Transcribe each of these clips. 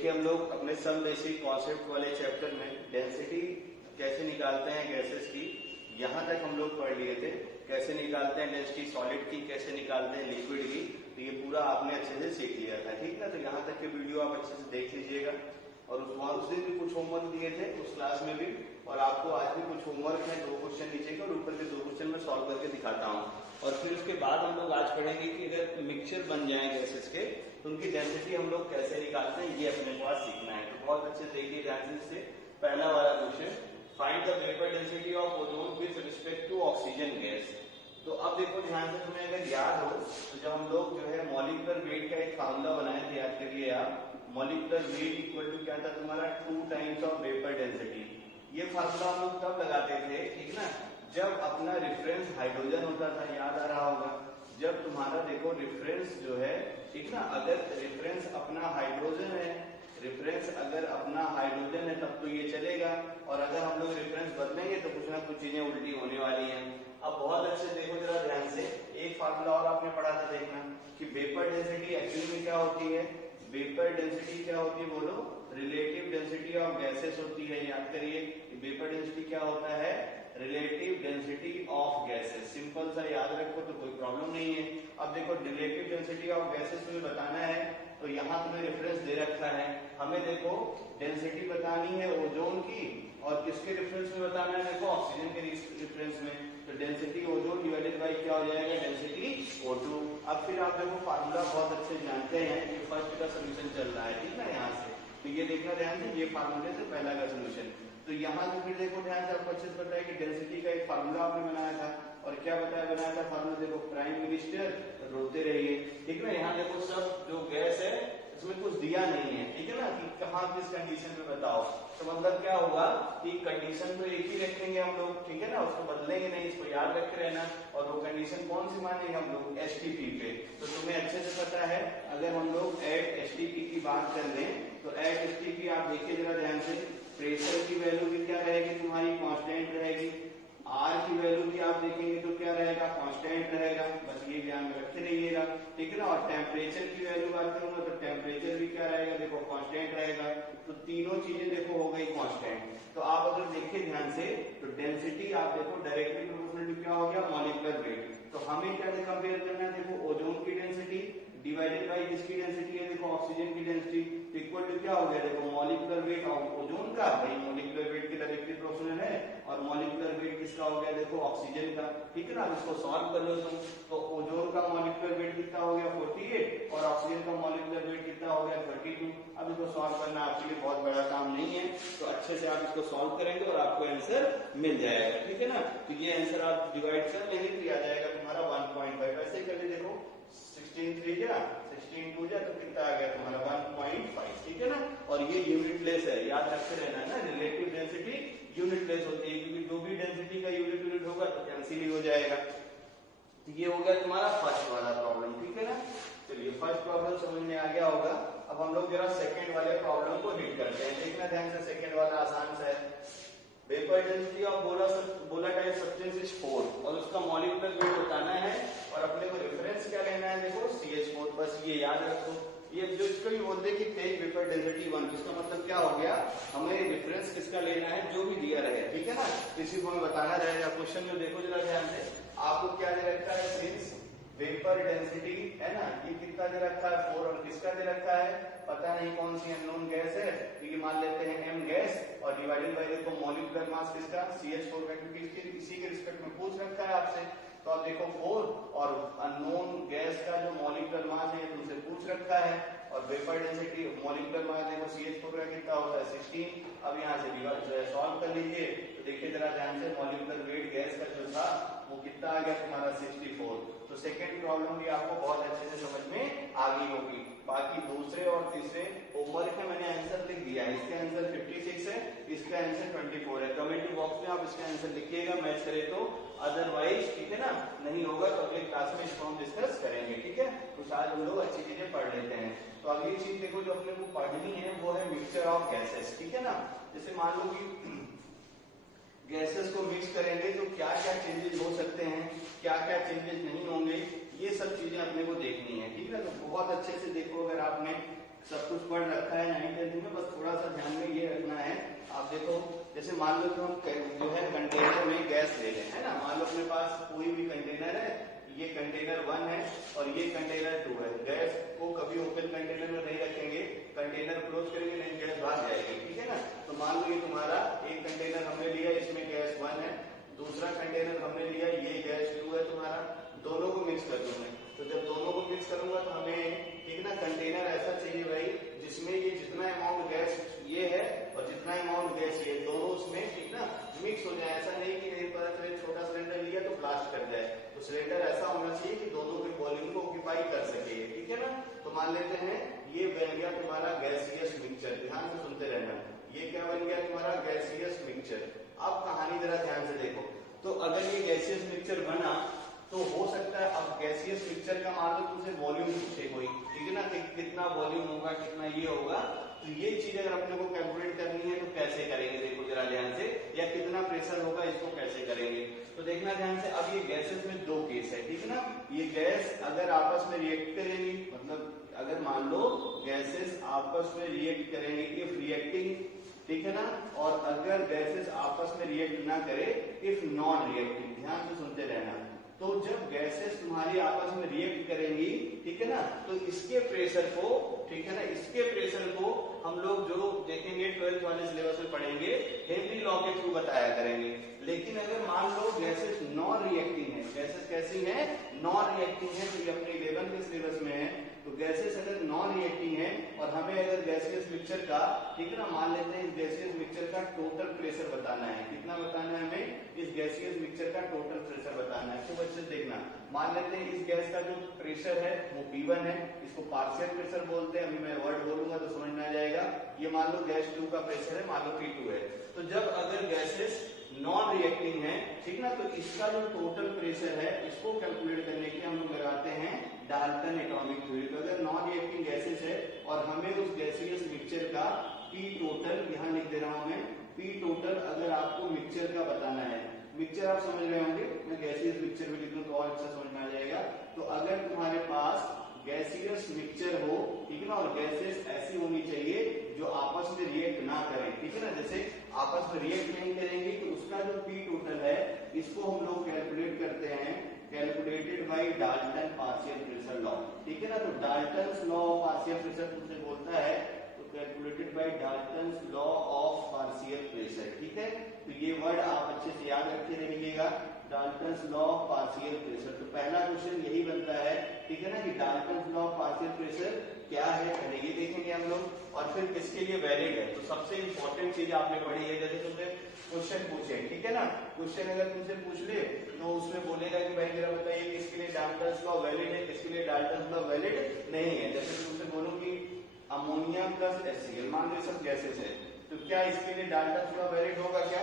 देखिए हम लोग अपने सम बेसिक कॉन्सेप्ट वाले चैप्टर में डेंसिटी कैसे निकालते हैं गैसेस की, यहाँ तक हम लोग पढ़ लिए थे। कैसे निकालते हैं डेंसिटी सॉलिड की, कैसे निकालते हैं लिक्विड की, तो ये पूरा आपने अच्छे से सीख लिया था, ठीक ना। तो यहाँ तक के वीडियो आप अच्छे से देख लीजिएगा। और उस दिन भी कुछ होमवर्क दिए थे उस क्लास में भी, और आपको आज भी कुछ होमवर्क है, 2 क्वेश्चन नीचे के और ऊपर के 2 क्वेश्चन में सॉल्व करके दिखाता हूँ। और फिर उसके बाद हम लोग आज पढ़ेंगे कि अगर मिक्सचर बन जाए गैसेस के तो उनकी डेंसिटी हम लोग कैसे निकालते हैं, ये अपने पास सीखना है। तो बहुत अच्छे से देखिए ध्यान से। पहला वाला question, find the vapour density of ozone with respect to oxygen gas. तो अब देखो ध्यान से, तुम्हें अगर याद हो तो जब हम लोग जो है मॉलिक्यूलर वेट का एक फार्मूला बनाए थे, याद करिए आप। मॉलिक्यूलर वेट इक्वल टू क्या था तुम्हारा, 2 टाइम्स ऑफ वेपर डेंसिटी। ये फार्मूला हम लोग तब लगाते थे, ठीक ना, जब अपना रेफरेंस हाइड्रोजन होता था, याद आ रहा होगा। जब तुम्हारा देखो रेफरेंस जो है, ठीक ना, अगर रेफरेंस अपना हाइड्रोजन है, रेफरेंस अगर अपना हाइड्रोजन है तब तो ये चलेगा। और अगर हम लोग रेफरेंस बदलेंगे तो कुछ ना कुछ चीजें उल्टी होने वाली हैं। अब बहुत अच्छे देखो जरा ध्यान से, एक फार्मूला और आपने पढ़ा था, देखना कि वेपर डेंसिटी एक्चुअली में क्या होती है। वेपर डेंसिटी क्या होती है बोलो, रिलेटिव डेंसिटी ऑफ गैसेस होती है। याद करिए वेपर डेंसिटी क्या होता है, relative density of gases. Simple सा याद रखो तो कोई प्रॉब्लम नहीं है। अब देखो रिलेटिव डेंसिटी ऑफ गैसेस तुम्हें बताना है, तो यहाँ तुम्हें रेफरेंस दे रखा है। हमें देखो डेंसिटी बतानी है ओजोन की, और किसके रेफरेंस में बताना है, देखो ऑक्सीजन के रेफरेंस में। तो डेंसिटी ओजोन डिवाइडेड बाई क्या हो जाएगा, डेंसिटी O2। अब फिर आप देखो फार्मूला बहुत अच्छे जानते हैं, ये फर्स्ट का सोल्यूशन चल रहा है, ठीक ना, यहाँ से। तो ये देखना ध्यान से, ये फार्मूले से पहला का सोल्यूशन। तो यहाँ से फिर देखो ध्यान से, आपको अच्छे से पता है कि डेंसिटी का एक फार्मूला आपने बनाया था। और क्या बनाया था फार्मूला, देखो प्राइम मिनिस्टर रोते रहिए, ठीक ना। यहाँ देखो सब जो गैस है इसमें कुछ दिया नहीं है, ठीक है ना, कि कहाँ किस कंडीशन में बताओ। तो मतलब क्या होगा कि कंडीशन तो एक ही रखेंगे हम लोग, ठीक है ना, उसको बदलेंगे नहीं, इसको याद रखे रहना। और वो कंडीशन कौन सी मानेंगे हम लोग, एसटीपी पे। तो तुम्हें अच्छे से पता है, अगर हम लोग एट एसटीपी की बात कर लें तो एट एसटीपी आप देखिए जरा ध्यान से, प्रेशर की वैल्यू भी क्या रहेगी तुम्हारी, कांस्टेंट रहेगी। आर की वैल्यू भी आप देखेंगे तो क्या रहेगा, कांस्टेंट रहेगा। बस ये ध्यान में रखते रहिएगा, ठीक है ना। और टेम्परेचर की वैल्यू बात करूंगा तो टेम्परेचर भी क्या रहेगा, देखो कांस्टेंट रहेगा। तो तीनों चीजें देखो हो गई कांस्टेंट। तो आप अगर देखिए ध्यान से, तो डेंसिटी आप देखो डायरेक्टली प्रोपोर्शनल टू क्या हो गया, मॉलिक्यूलर वेट। तो हमें क्या कंपेयर करना है, देखो ओजोन की डेंसिटी डिवाइडेड बाई जिसकी डेंसिटी है, देखो ऑक्सीजन की डेंसिटी, इक्वल टू क्या हो गया, देखो मॉलिक्यूलर वेट ऑफ ओजोन का, भाई मॉलिक्यूलर वेट के डायरेक्टली प्रोपोर्शनल है। और मॉलिक्यूलर वेट किसका हो गया, देखो ऑक्सीजन का, ठीक है ना। अब इसको सॉल्व कर लो तुम, तो ओजोन का मॉलिक्यूलर वेट कितना हो गया, 48, और ऑक्सीजन का मॉलिक्यूलर वेट कितना हो गया, 32। अब इसको सॉल्व करना आपके लिए बहुत बड़ा काम नहीं है, तो अच्छे से आप इसको सॉल्व करेंगे और आपको आंसर मिल जाएगा, ठीक है ना। तो ये आंसर आप डिवाइड कर लेंगे तो आ जाएगा तुम्हारा 1.5। ऐसे कर ले, देखो 16 3 जा 16 2 जा तो कितना आ गया तुम्हारा 1.5, ठीक है ना। और ये यूनिट प्लेस है, याद रखते रहना ना, रिलेटिव डेंसिटी यूनिट प्लेस होती है, क्योंकि जो भी डेंसिटी का यूनिट होगा तो कैंसिल ही हो जाएगा। तो ये हो गया तुम्हारा फर्स्ट वाला प्रॉब्लम, ठीक है ना। चलिए फर्स्ट प्रॉब्लम समझ में आ गया होगा। अब हम लोग जरा सेकंड वाले प्रॉब्लम को रीड करते हैं, देखना ध्यान से। सेकंड वाला आसान सा है। Vapour density of volatile substance is 4 और उसका मॉलिक्यूलर वेट बताना है, और अपने को रेफरेंस क्या लेना है, देखो CH4। बस ये याद रखो। ये जो इसको भी बोलते हैं कि टेक वेपर डेंसिटी 1, इसका मतलब क्या हो गया, हमें रेफरेंस किसका लेना है, जो भी दिया रहे, ठीक है ना। इसी को हमें बताना रहेगा। क्वेश्चन में देखो जरा ध्यान से, आपको क्या दे रखा है, सिंस वेपर डेंसिटी है ना, ये कितना दे रखा है 4, और किसका दे रखा है पता नहीं, कौन सी अननोन गैस है, तो ये मान लेते हैं M गैस। और डिवाइडेड बाय देखो मॉलिक्यूलर मास किसका, CH4 का, क्योंकि इसी के रिस्पेक्ट में पूछ रखा है आपसे। तो आप देखो 4 और अननोन गैस का जो मॉलिक्यूलर मास है तुमसे पूछ रखा है। और वेपर डेंसिटी मॉलिक्यूलर मास देखो CH4 का कितना होता है 16। अब यहाँ से सॉल्व कर लीजिए, तो देखिए जरा ध्यान से, मॉलिक्यूलर वेट गैस का जो था वो कितना आ गया तुम्हारा 64। तो सेकंड प्रॉब्लम भी आपको बहुत अच्छे से समझ में आ गई होगी। बाकी दूसरे और तीसरे होमवर्क है, मैंने आंसर लिख दिया है। इसका आंसर 56 है, इसका आंसर 24 है। कमेंट बॉक्स में आप इसका आंसर लिखिएगा, मैच करे तो, अदरवाइज ठीक है ना, नहीं होगा तो अगले क्लास में इसको हम डिस्कस करेंगे, ठीक है। तो आज हम लोग अच्छी चीजें पढ़ लेते हैं। तो अगली चीज देखो जो अपने को पढ़नी है वो है मिक्सचर ऑफ गैसेस, ठीक है ना। जैसे मान लो कि गैसेस को मिक्स करेंगे तो क्या क्या चेंजेस हो सकते हैं, क्या क्या चेंजेस नहीं होंगे, ये सब चीजें अपने को देखनी है, ठीक है। तो बहुत अच्छे से देखो, अगर आपने सब कुछ पढ़ रखा है 9th 10th मान लो कि हम जो है कंटेनर में गैस ले लें, है ना। मान लो अपने पास कोई भी कंटेनर है, ये कंटेनर 1 है और ये कंटेनर 2 है। गैस को कभी ओपन कंटेनर में नहीं रखेंगे, कंटेनर क्लोज करेंगे नहीं गैस भाग जाएगी, ठीक है ना। तो मान लो ये तुम्हारा एक कंटेनर हमने लिया, इसमें गैस 1 है, दूसरा कंटेनर हमने लिया, ये गैस 2 है तुम्हारा, दोनों को मिक्स कर दूंगा। तो जब दोनों को मिक्स करूंगा तो हमें ठीक ना कंटेनर ऐसा चाहिए भाई जिसमें ये जितना अमाउंट गैस ये है और जितना अमाउंट गैस ये दोनों उसमें ठीक ना मिक्स हो जाए। ऐसा नहीं कि एक पता चले छोटा सिलेंडर लिया तो ब्लास्ट कर जाए, तो सिलेंडर ऐसा होना चाहिए कि दोनों के वॉल्यूम को ऑक्यूपाई कर सके, ठीक है ना। तो मान लेते हैं ये बन गया तुम्हारा गैसियस मिक्सचर, ध्यान से सुनते रहना। ये क्या बन गया तुम्हारा गैसियस मिक्सचर। अब कहानी जरा ध्यान से देखो। तो अगर ये गैसियस मिक्सचर बना तो हो सकता है अब गैसियस मिक्सचर का मान लो तुमसे वॉल्यूम पूछे कोई, ठीक है ना, कि कितना वॉल्यूम होगा, कितना ये होगा। तो ये चीज अगर अपने को कैलकुलेट करनी है तो कैसे करेंगे, देखो जरा ध्यान से, या कितना प्रेशर होगा इसको कैसे करेंगे। तो देखना ध्यान से, अब ये गैसेस में दो केस है, ठीक है ना। ये गैस अगर आपस में रिएक्ट करेंगी, मतलब अगर मान लो गैसेस आपस में रिएक्ट करेंगे, इफ रिएक्टिंग, ठीक है ना, और अगर गैसेस आपस में रिएक्ट ना करे, इफ नॉन रिएक्टिंग। ध्यान से सुनते रहना। तो जब गैसेस तुम्हारी आपस में रिएक्ट करेंगी, ठीक है ना, तो इसके प्रेशर को, ठीक है ना, इसके प्रेशर को हम लोग जो देखेंगे 12th वाले सिलेबस में पढ़ेंगे, हेनरी लॉ के थ्रू बताया करेंगे। लेकिन अगर मान लो गैसेस नॉन रिएक्टिंग है, गैसेस कैसी है, नॉन रिएक्टिंग है, तो ये अपने 11th के सिलेबस में है। तो गैसेस अगर नॉन रिएक्टिंग है और हमें अगर गैसियस मिक्सचर का, ठीक है ना, मान लेते हैं इस गैसियस मिक्सचर का टोटल प्रेशर बताना है, कितना बताना है हमें, इस गैसियस मिक्सचर का टोटल प्रेशर बताना है। तो बच्चे देखना, मान लेते हैं इस गैस का जो प्रेशर है वो P1 है, इसको पार्शियल प्रेशर बोलते हैं। अभी मैं वर्ड बोलूंगा तो समझ में आ जाएगा। ये मान लो गैस 2 का प्रेशर है, मान लो P2 है। तो जब अगर गैसेस नॉन रिएक्टिंग है, ठीक ना, तो इसका जो टोटल प्रेशर है इसको कैलकुलेट करने के हम लोग लगाते हैं डाल्टन एटॉमिक थ्योरी। तो अगर नॉन रिएक्टिंग गैसेस है और हमें उस गैसियस मिक्सचर का P टोटल, यहाँ लिख दे रहा हूं मैं, P टोटल अगर आपको मिक्सचर का बताना है, मिक्सचर आप समझ रहे होंगे, मैं गैसियस मिक्सचर में लिख दूं तो और अच्छा समझ में आ जाएगा। तो अगर तुम्हारे पास गैसियस मिक्सचर हो, ठीक है ना, और गैसेस ऐसी होनी चाहिए जो आपस में रिएक्ट ना करें, ठीक है ना, जैसे आपस में रिएक्ट नहीं करेंगे, तो उसका जो P टोटल है इसको हम लोग कैलकुलेट करते हैं, calculated by Dalton partial pressure law, ठीक है ना। तो Dalton law of partial pressure तुमसे बोलता है, तो calculated by Dalton law of partial pressure, ठीक है। तो ये वर्ड आप अच्छे से याद रखे रहिएगा, Dalton law of partial pressure. तो पहला क्वेश्चन यही बनता है, ठीक है ना, कि Dalton law of partial pressure क्या है, पहले ये देखेंगे हम लोग, और फिर किसके लिए वैलिड है। तो सबसे इंपॉर्टेंट चीज आपने पढ़ी है, जैसे तुमसे क्वेश्चन पूछे, ठीक है ना, क्वेश्चन अगर तुमसे पूछ ले तो उसमें बोलेगा कि भाई जरा बताइए किसके लिए डाल्टन लॉ वैलिड है, किसके लिए डाल्टन लॉ वैलिड नहीं है। जैसे तुमसे बोलूं कि अमोनिया प्लस HCl, मान लो सब गैसेस है, तो क्या इसके लिए डाल्टन लॉ वैलिड होगा क्या,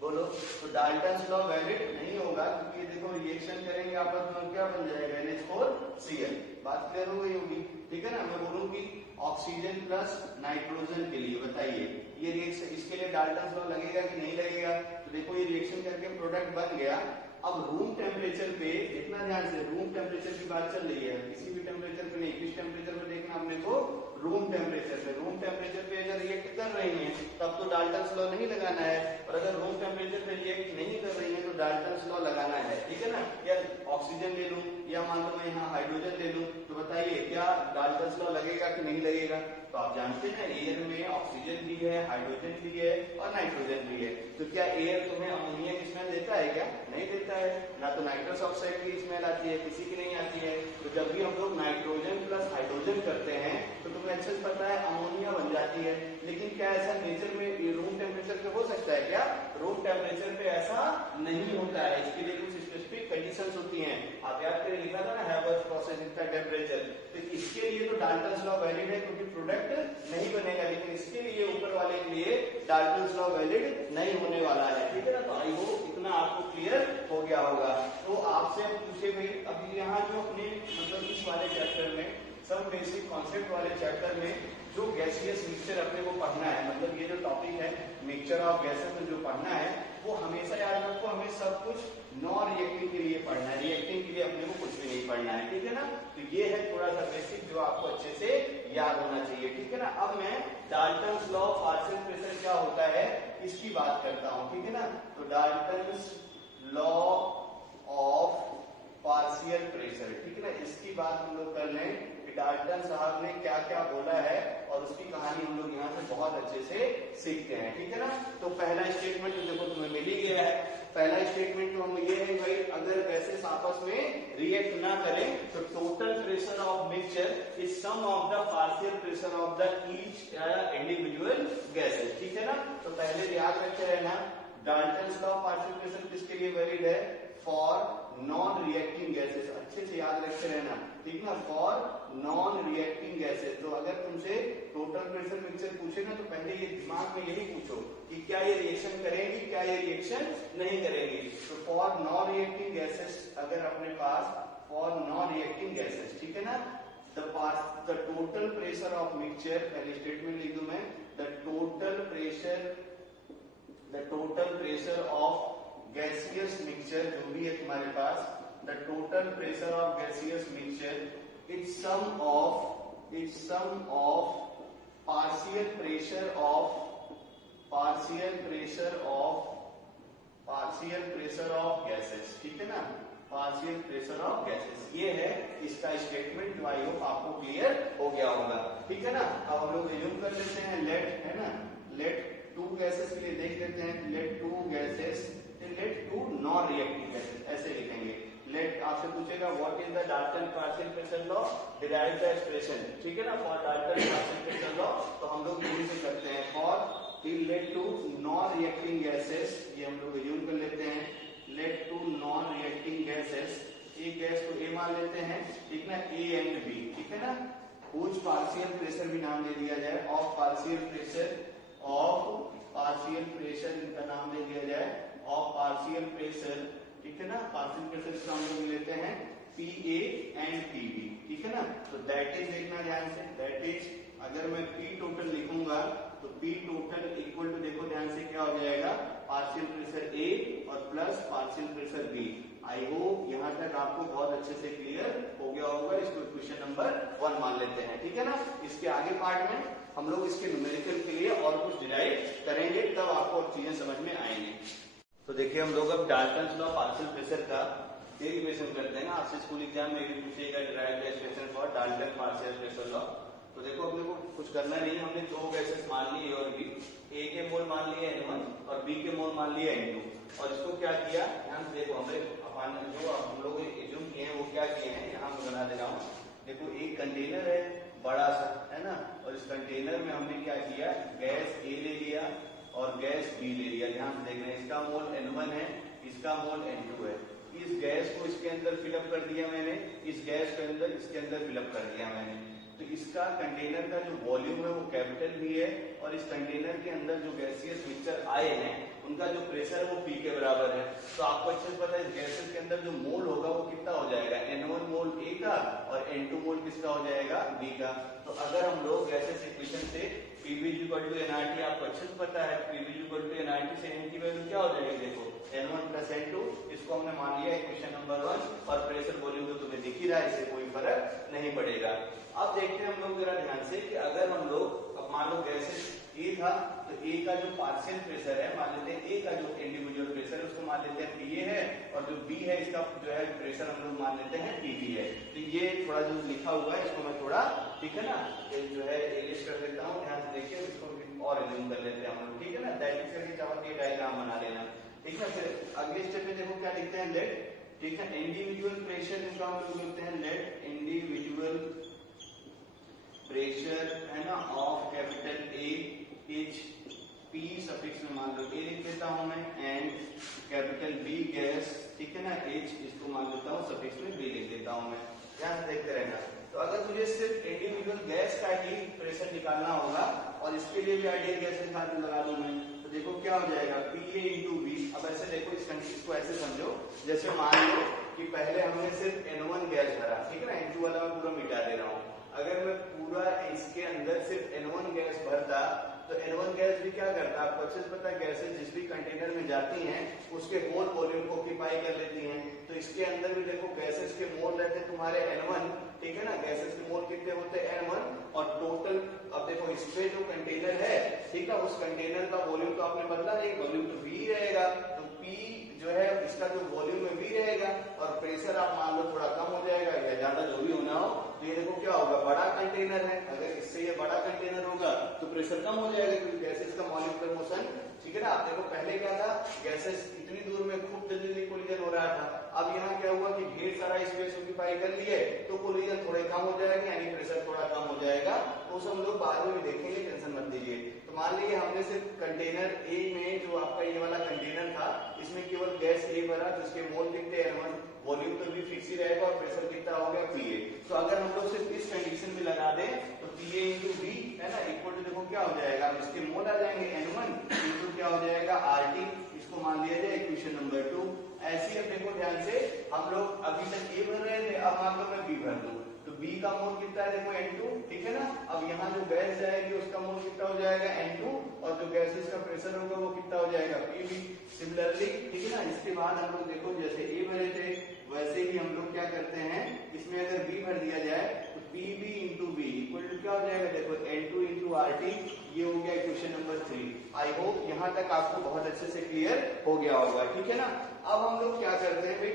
बोलो। तो डाल्टन लॉ वैलिड नहीं होगा, क्योंकि देखो रिएक्शन करेंगे आपस में क्या बन जाएगा, NH4Cl। बात क्लियर हो गई होगी, ठीक है ना। मैं बोलूं कि ऑक्सीजन प्लस नाइट्रोजन के लिए बताइए ये रिएक्शन, इसके लिए डाल्टन लॉ लगेगा कि नहीं लगेगा। तो देखो ये रिएक्शन करके प्रोडक्ट बन गया। अब रूम टेम्परेचर पे देखना ध्यान से, रूम टेम्परेचर की बात चल रही है, किसी भी टेम्परेचर पे नहीं, किस टेम्परेचर पे देखना अपने को, रूम टेम्परेचर पे। रूम टेम्परेचर पे अगर रिएक्ट कर रही हैं तब तो डाल्टन लॉ नहीं लगाना है, और अगर रूम टेम्परेचर पे रिएक्ट नहीं कर रही है तो डाल्टन लॉ लगाना है, ठीक है ना। या ऑक्सीजन ले लूं या मान लो मैं यहाँ हाइड्रोजन ले लूं, तो बताइए क्या डाल्टन लॉ लगेगा कि नहीं लगेगा। तो आप जानते हैं एयर में ऑक्सीजन भी है, हाइड्रोजन भी है और नाइट्रोजन भी है। तो क्या एयर तुम्हें अमोनिया की स्मेल देता है क्या, नहीं देता है ना। तो नाइट्रस ऑक्साइड की स्मेल आती है, किसी की नहीं आती है। तो जब भी हम लोग नाइट्रोजन प्लस हाइड्रोजन करते हैं तो तुम्हें अच्छे से पता है अमोनिया बन जाती है। लेकिन क्या ऐसा नेचर में रूम टेम्परेचर पे हो सकता है क्या, रूम टेम्परेचर पे ऐसा नहीं होता है। इसके लिए कुछ स्पेसिफिक कंडीशंस होती हैं, आप याद करें, लिखा था ना हैवर्थ प्रोसेस इनका टेम्परेचर। तो इसके लिए तो डाल्टन लॉ वैलिड है क्योंकि प्रोडक्ट नहीं बनेगा, लेकिन इसके लिए ऊपर वाले के लिए डाल्टन लॉ वैलिड नहीं होने वाला है, ठीक है ना। तो आई होप इतना आपको क्लियर हो गया होगा। तो आपसे पूछे भाई अभी यहाँ जो अपने मतलब इस वाले चैप्टर में सब बेसिक कॉन्सेप्ट वाले चैप्टर में जो गैसियस मिक्सचर अपने को पढ़ना है, मतलब ये जो टॉपिक है मिक्सचर ऑफ गैसेस में जो पढ़ना है वो हमेशा याद रखो, हमें सब कुछ नॉन रिएक्टिंग के लिए पढ़ना है, रिएक्टिंग के लिए अपने को कुछ भी नहीं पढ़ना है, ठीक है ना। तो ये है थोड़ा सा बेसिक जो आपको अच्छे से याद होना चाहिए, ठीक है ना। ना। अब मैं Dalton's law of partial pressure क्या होता है इसकी बात करता हूं, ठीक है ना। तो Dalton's law of partial pressure, ठीक है ना, इसकी बात हम लोग कर लें कि डाल्टन साहब ने क्या क्या बोला है और उसकी कहानी हम लोग यहाँ से बहुत अच्छे से सीखते हैं, ठीक है ना। तो पहला स्टेटमेंट तो देखो तुम्हें मिल ही गया है। पहला स्टेटमेंट तो हम ये है भाई, अगर गैसेस आपस में रिएक्ट ना करें तो total pressure of mixture is sum of the partial pressure of the each individual gases, ठीक है ना। तो पहले याद रखते रहना, Dalton's law of partial pressure किसके लिए वैलिड है? फॉर नॉन रिएक्टिंग गैसेस, अच्छे से याद रखते रहना, ठीक ना, फॉर नॉन रिएक्टिंग गैसेस। तो अगर तुमसे टोटल प्रेशर मिक्सचर पूछे ना तो पहले ये दिमाग में यही पूछो कि क्या ये रिएक्शन करेंगी, क्या ये रिएक्शन नहीं करेंगी। तो फॉर नॉन रिएक्टिंग गैसेस अगर अपने पास फॉर नॉन रिएक्टिंग गैसेस, ठीक है ना, the total pressure of mixture, पहले स्टेटमेंट लिख दूं मैं, the total pressure of gaseous mixture जो भी है तुम्हारे पास, the total pressure of gaseous mixture is sum of partial pressure of gases, ठीक है ना, पार्शियल प्रेशर ऑफ गैसेस। ये है इसका स्टेटमेंट जो आई होप आपको क्लियर हो गया होगा, ठीक है ना। अब हम लोग एज्यूम कर लेते हैं लेट, है ना, लेट टू गैसेस के लिए देख लेते हैं, let two gases, let two non reacting gases, ऐसे लिखेंगे। लेट आपसे पूछेगा what is the Dalton partial pressure law, derive the expression, ठीक है ना, for Dalton partial pressure law. तो हम लोग यही से करते हैं, for let two non reacting gases, ये हम लोग एज्यूम कर लेते हैं, let two non reacting gases, एक गैस को ए मान लेते हैं, ठीक ना, ए एंड बी, ठीक है ना, कुछ पार्शियल प्रेशर भी नाम दे दिया जाए, ऑफ पार्शियल प्रेशर इनका नाम दे दिया जाए, ऑफ पार्शियल प्रेशर, ठीक है ना, पार्शियल प्रेशर इसका हम लोग लेते हैं P A and P B, ठीक है ना। तो दैट इज देखना ध्यान से, दैट इज अगर मैं पी टोटल लिखूंगा तो पी टोटल इक्वल टू, देखो ध्यान से क्या हो जाएगा, पार्शियल प्रेशर ए और plus partial pressure B. I hope यहाँ तक आपको बहुत अच्छे से क्लियर हो गया होगा। इसको क्वेश्चन नंबर 1 मान लेते हैं, ठीक है ना। इसके आगे पार्ट में हम लोग इसके न्यूमेरिकल के लिए और कुछ डिराइव करेंगे, तब आपको चीजें समझ में आएंगी। तो देखिए हम लोग अब डाल्टन्स लॉ पार्शियल प्रेशर का डेरिवेशन करते हैं ना, आपसे स्कूल एग्जाम में भी पूछेगा derive the expression for Dalton partial pressure law. तो देखो अपने को कुछ करना नहीं, हमने दो गैसेस मान ली ए और बी, ए के मोल मान लिए N1 और बी के मोल मान लिए N2, और इसको क्या किया, ध्यान से देखो, हमने जो हम लोग एज्यूम किए हैं वो क्या किए हैं, यहाँ मैं बना दे रहा हूँ। देखो एक कंटेनर है बड़ा सा, है ना, और इस कंटेनर में हमने क्या किया, गैस ए ले लिया और गैस बी ले लिया। ध्यान से देखना, इसका मोल N1 है, इसका मोल N2 है। इस गैस को इसके अंदर फिलअप कर दिया मैंने, इस गैस के अंदर इसके अंदर फिलअप कर दिया मैंने। तो इसका कंटेनर का जो वॉल्यूम है वो कैपिटल भी है, और इस कंटेनर के अंदर जो गैसियस मिक्सचर आए हैं उनका जो प्रेशर है वो P के बराबर है। तो आपको अच्छे से पता है इस गैसेस के अंदर जो मोल होगा वो कितना हो जाएगा, N1 मोल A का और N2 मोल किसका हो जाएगा, B का। तो अगर हम लोग गैसेस इक्वेशन से PV = nRT, आपको अच्छे से पता है PV = nRT से N की वैल्यू क्या हो जाएगी, देखो N1 + N2, इसको हमने मान लिया इक्वेशन नंबर 1, और प्रेशर वॉल्यूम तो तुम्हें दिख ही रहा है, इससे कोई फर्क नहीं पड़ेगा। अब देखते हैं हम लोग जरा ध्यान से कि अगर हम लोग, अब मान लो गैसेस ए था, तो ए का जो पार्शियल प्रेशर है, मान लेते हैं ए का जो इंडिविजुअल प्रेशर है उसको मान लेते हैं पीए है, और जो बी है इसका जो है प्रेशर हम लोग मान लेते हैं पीबी है। तो ये थोड़ा जो लिखा हुआ है इसको मैं थोड़ा, ठीक है ना, जो है एलिस्ट कर देता हूँ, ध्यान से देखिए, इसको और एज्यूम कर लेते हैं हम लोग, ठीक है ना, दैट करके चावल ये डायग्राम बना लेना, ठीक है। फिर अगले स्टेप में देखो क्या लिखते हैं, लेट, ठीक है, इंडिविजुअल प्रेशर इसका हम लोग लिखते हैं लेट इंडिविजुअल प्रेशर, है ना, of capital A is P suffix में मान लो ए लिख देता हूं मैं, एंड कैपिटल बी गैस, ठीक है ना, एच इसको मान लेता हूं सफिक्स में बी लिख देता हूं मैं। ध्यान से देखते रहना। तो अगर मुझे सिर्फ इंडिविजुअल गैस का ही प्रेशर निकालना होगा, और इसके लिए भी आइडियल गैस लगा दूं मैं, तो देखो क्या हो जाएगा, PA × B। अब ऐसे देखो, इसको ऐसे समझो, जैसे मान लो कि पहले हमने सिर्फ N1 गैस भरा, ठीक है ना, N2 वाला मैं पूरा मिटा दे रहा हूँ। अगर मैं पूरा इसके अंदर सिर्फ N1 गैस भरता तो N1 गैस भी क्या करता, आपको अच्छे से पता है, गैसेस जिस भी कंटेनर में जाती हैं उसके मोल वॉल्यूम को ऑक्यूपाई कर लेती हैं। तो इसके अंदर भी देखो गैसेस के मोल रहते हैं तुम्हारे N1, ठीक है ना, गैसेस के मोल कितने होते हैं N1, और टोटल, अब देखो उसमें जो कंटेनर है, ठीक है, उस कंटेनर का वॉल्यूम तो आपने बदला नहीं, वॉल्यूम तो V रहेगा, तो P जो है इसका जो वॉल्यूम है V रहेगा, और प्रेशर आप मान लो थोड़ा कम हो जाएगा या ज्यादा जो भी होना हो, तो ये देखो क्या होगा, बड़ा कंटेनर है, अगर इससे ये बड़ा कंटेनर होगा तो प्रेशर कम हो जाएगा, क्योंकि गैसेस का मॉलिक्यूलर मोशन, ठीक है ना। आप देखो पहले क्या था, गैसेस इतनी दूर में खूब जल्दी कोलिजन हो रहा था, अब यहाँ क्या हुआ कि ढेर सारा स्पेस ऑक्यूपाई कर लिए, तो कोलिजन थोड़े कम हो जाएंगे, यानी प्रेशर थोड़ा कम हो जाएगा, तो उसे हम लोग बाद में भी देखेंगे, टेंशन मत लीजिए। तो मान लीजिए हमने सिर्फ कंटेनर ए में, जो आपका ये वाला कंटेनर था, इसमें केवल गैस ए भरा, जिसके मोल कितने N1, वॉल्यूम तो भी फिक्स ही रहेगा, और प्रेशर कितना हो गया PA। तो अगर हम लोग सिर्फ इस कंडीशन में लगा दें तो PA इंटू V है ना, इक्वल टू देखो क्या हो जाएगा, अब इसके मोल आ जाएंगे N1 इंटू क्या हो जाएगा RT, इसको मान लिया जाए इक्वेशन नंबर 2। ऐसे अब देखो ध्यान से, हम लोग अभी तक A भर रहे थे, अब मान लो मैं B भर दूं, तो B का मोल कितना है देखो N2, ठीक है ना। अब यहाँ जो गैस जाएगी उसका मोल कितना हो जाएगा N2, और जो गैसेस का प्रेशर होगा वो कितना हो जाएगा PV। सिमिलरली, ठीक है ना, इसके बाद हम लोग देखो जैसे A भरे थे वैसे ही हम लोग क्या करते हैं, इसमें अगर B भर दिया जाए तो PB into B equal to क्या हो जाएगा, देखो N2 इंटू RT, ये हो गया क्वेश्चन नंबर 3। आई होप यहाँ तक आपको बहुत अच्छे से क्लियर हो गया होगा, ठीक है ना। अब हम लोग क्या करते हैं भाई,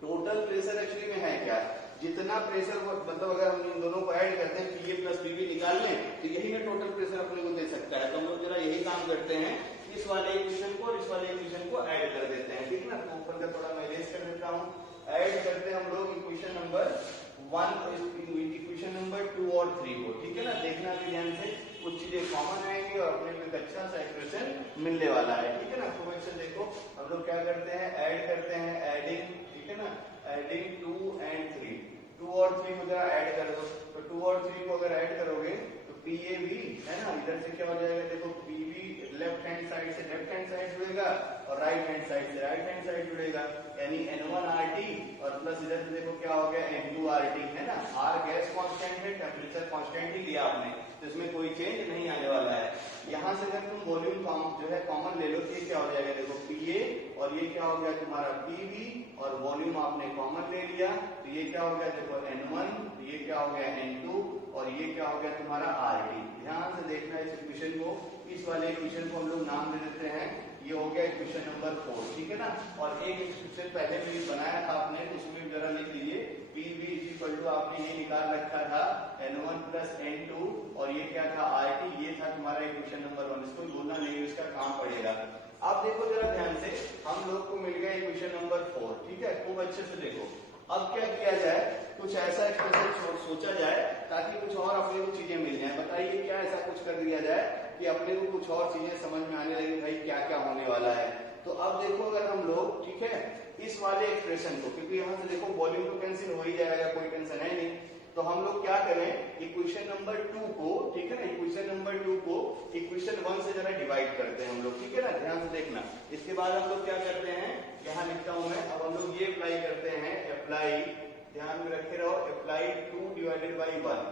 टोटल प्रेशर एक्चुअली में है क्या, जितना प्रेशर मतलब अगर हम इन दोनों को ऐड करते हैं PA प्लस PB निकाल लें, तो यही में टोटल प्रेशर अपने को दे सकता है। तो हम लोग जरा यही काम करते हैं, इस वाले इक्वेशन को और इस वाले इक्वेशन को ऐड कर देते हैं, ठीक है ना। तो ऊपर का थोड़ा मैं इरेज कर देता हूँ, ऐड करते हैं हम लोग इक्वेशन नंबर 1, इक्वेशन नंबर 2 और 3 को, ठीक है ना। देखना भी ध्यान से, कुछ चीजें कॉमन आएंगी और अपने को एक अच्छा सा एक्सप्रेशन मिलने वाला है, ठीक है ना। खूब अच्छे देखो, हम लोग क्या करते हैं, ऐड करते हैं, एडिंग, ठीक है ना, एडिंग 2 एंड 3, 2 और 3 को जरा ऐड कर दो, तो 2 और 3 को अगर ऐड करोगे तो PAB है ना, इधर से क्या हो जाएगा, देखो PB लेफ्ट हैंड साइड से लेफ्ट हैंड साइड जुड़ेगा, और राइट हैंड साइड से राइट हैंड साइड जुड़ेगा, यानी N1 RT, और प्लस इधर से देखो क्या हो गया N2 RT, है ना। R गैस कांस्टेंट है, टेम्परेचर कांस्टेंट ही लिया आपने, तो इसमें कोई चेंज नहीं आने वाला है। यहाँ से अगर तुम वॉल्यूम जो है कॉमन ले लो, तो ये क्या हो जाएगा, देखो PA, और ये क्या हो गया तुम्हारा PB, और वॉल्यूम आपने कॉमन ले लिया, तो ये क्या हो गया देखो N1, ये क्या हो गया N2, और ये क्या हो गया तुम्हारा RT। ध्यान से देखना इस इक्वेशन को, इस वाले इक्वेशन को हम लोग नाम दे देते हैं, ये हो गया इक्वेशन नंबर 4, ठीक है ना। और एक इक्वेशन पहले भी बनाया था आपने, उसमें जरा लिख लीजिए, PV इक्वल टू आपने ये निकाल रखा था N1 प्लस N2, और ये क्या था RT, ये था तुम्हारा इक्वेशन नंबर 1। इसको बोलना नहीं, इसका काम पड़ेगा। अब देखो जरा ध्यान से, हम लोग को मिल गया इक्वेशन नंबर 4, ठीक है, खूब अच्छे से देखो। अब क्या किया जाए, कुछ ऐसा एक्सप्रेशन सोचा जाए ताकि कुछ और अपने को चीजें मिल जाए। बताइए क्या ऐसा कुछ कर दिया जाए कि अपने को कुछ और चीजें समझ में आने लगी, भाई क्या क्या होने वाला है। तो अब देखो अगर हम लोग, ठीक है, इस वाले एक्सप्रेशन को, क्योंकि यहाँ से देखो वॉल्यूम तो कैंसिल हो ही जाएगा, कोई टेंशन है नहीं, तो हम लोग क्या करें, इक्वेशन नंबर 2 को, ठीक है ना, इक्वेशन नंबर 2 को इक्वेशन 1 से जरा डिवाइड करते हैं हम लोग, ठीक है ना। ध्यान से देखना, इसके बाद हम लोग क्या करते हैं, यहाँ लिखता हूं मैं, अब हम लोग ये अप्लाई करते हैं, अप्लाई, ध्यान में रखे रहो, अप्लाई 2 डिवाइडेड बाई 1,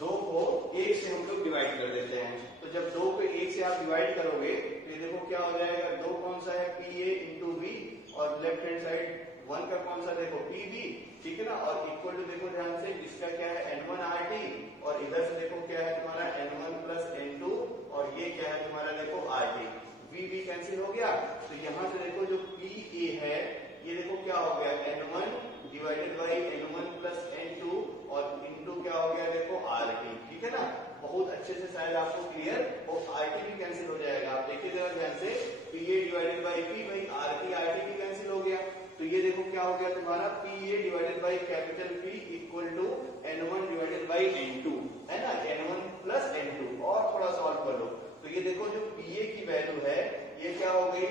2 को 1 से हम लोग डिवाइड कर देते हैं। तो जब 2 को 1 से आप डिवाइड करोगे तो ये देखो क्या हो जाएगा, 2 कौन सा है PA इंटू V, और लेफ्ट हैंड साइड 1 का कौन सा देखो PB, ठीक है ना, और इक्वल टू देखो ध्यान से, इसका क्या है N1 RT, और इधर से देखो क्या है तुम्हारा N1 प्लस N2, और ये क्या है तुम्हारा देखो RT, VB कैंसिल हो गया। तो यहाँ से देखो जो PA है, ये देखो क्या हो गया N1 divided by N1 plus N2, और इंटू क्या हो गया देखो RT, ठीक है ना। बहुत अच्छे से शायद आपको क्लियर, और RT भी कैंसिल हो जाएगा। आप देखिए जरा ध्यान से, PA डिवाइडेड बाई P भाई RT भी कैंसिल हो गया, तो ये देखो क्या हो गया तुम्हारा PA divided by capital P equal to N1 divided by N2, है ना, N1 प्लस N2। और थोड़ा सॉल्व कर लो, तो ये देखो जो PA की वैल्यू है, ये क्या हो गई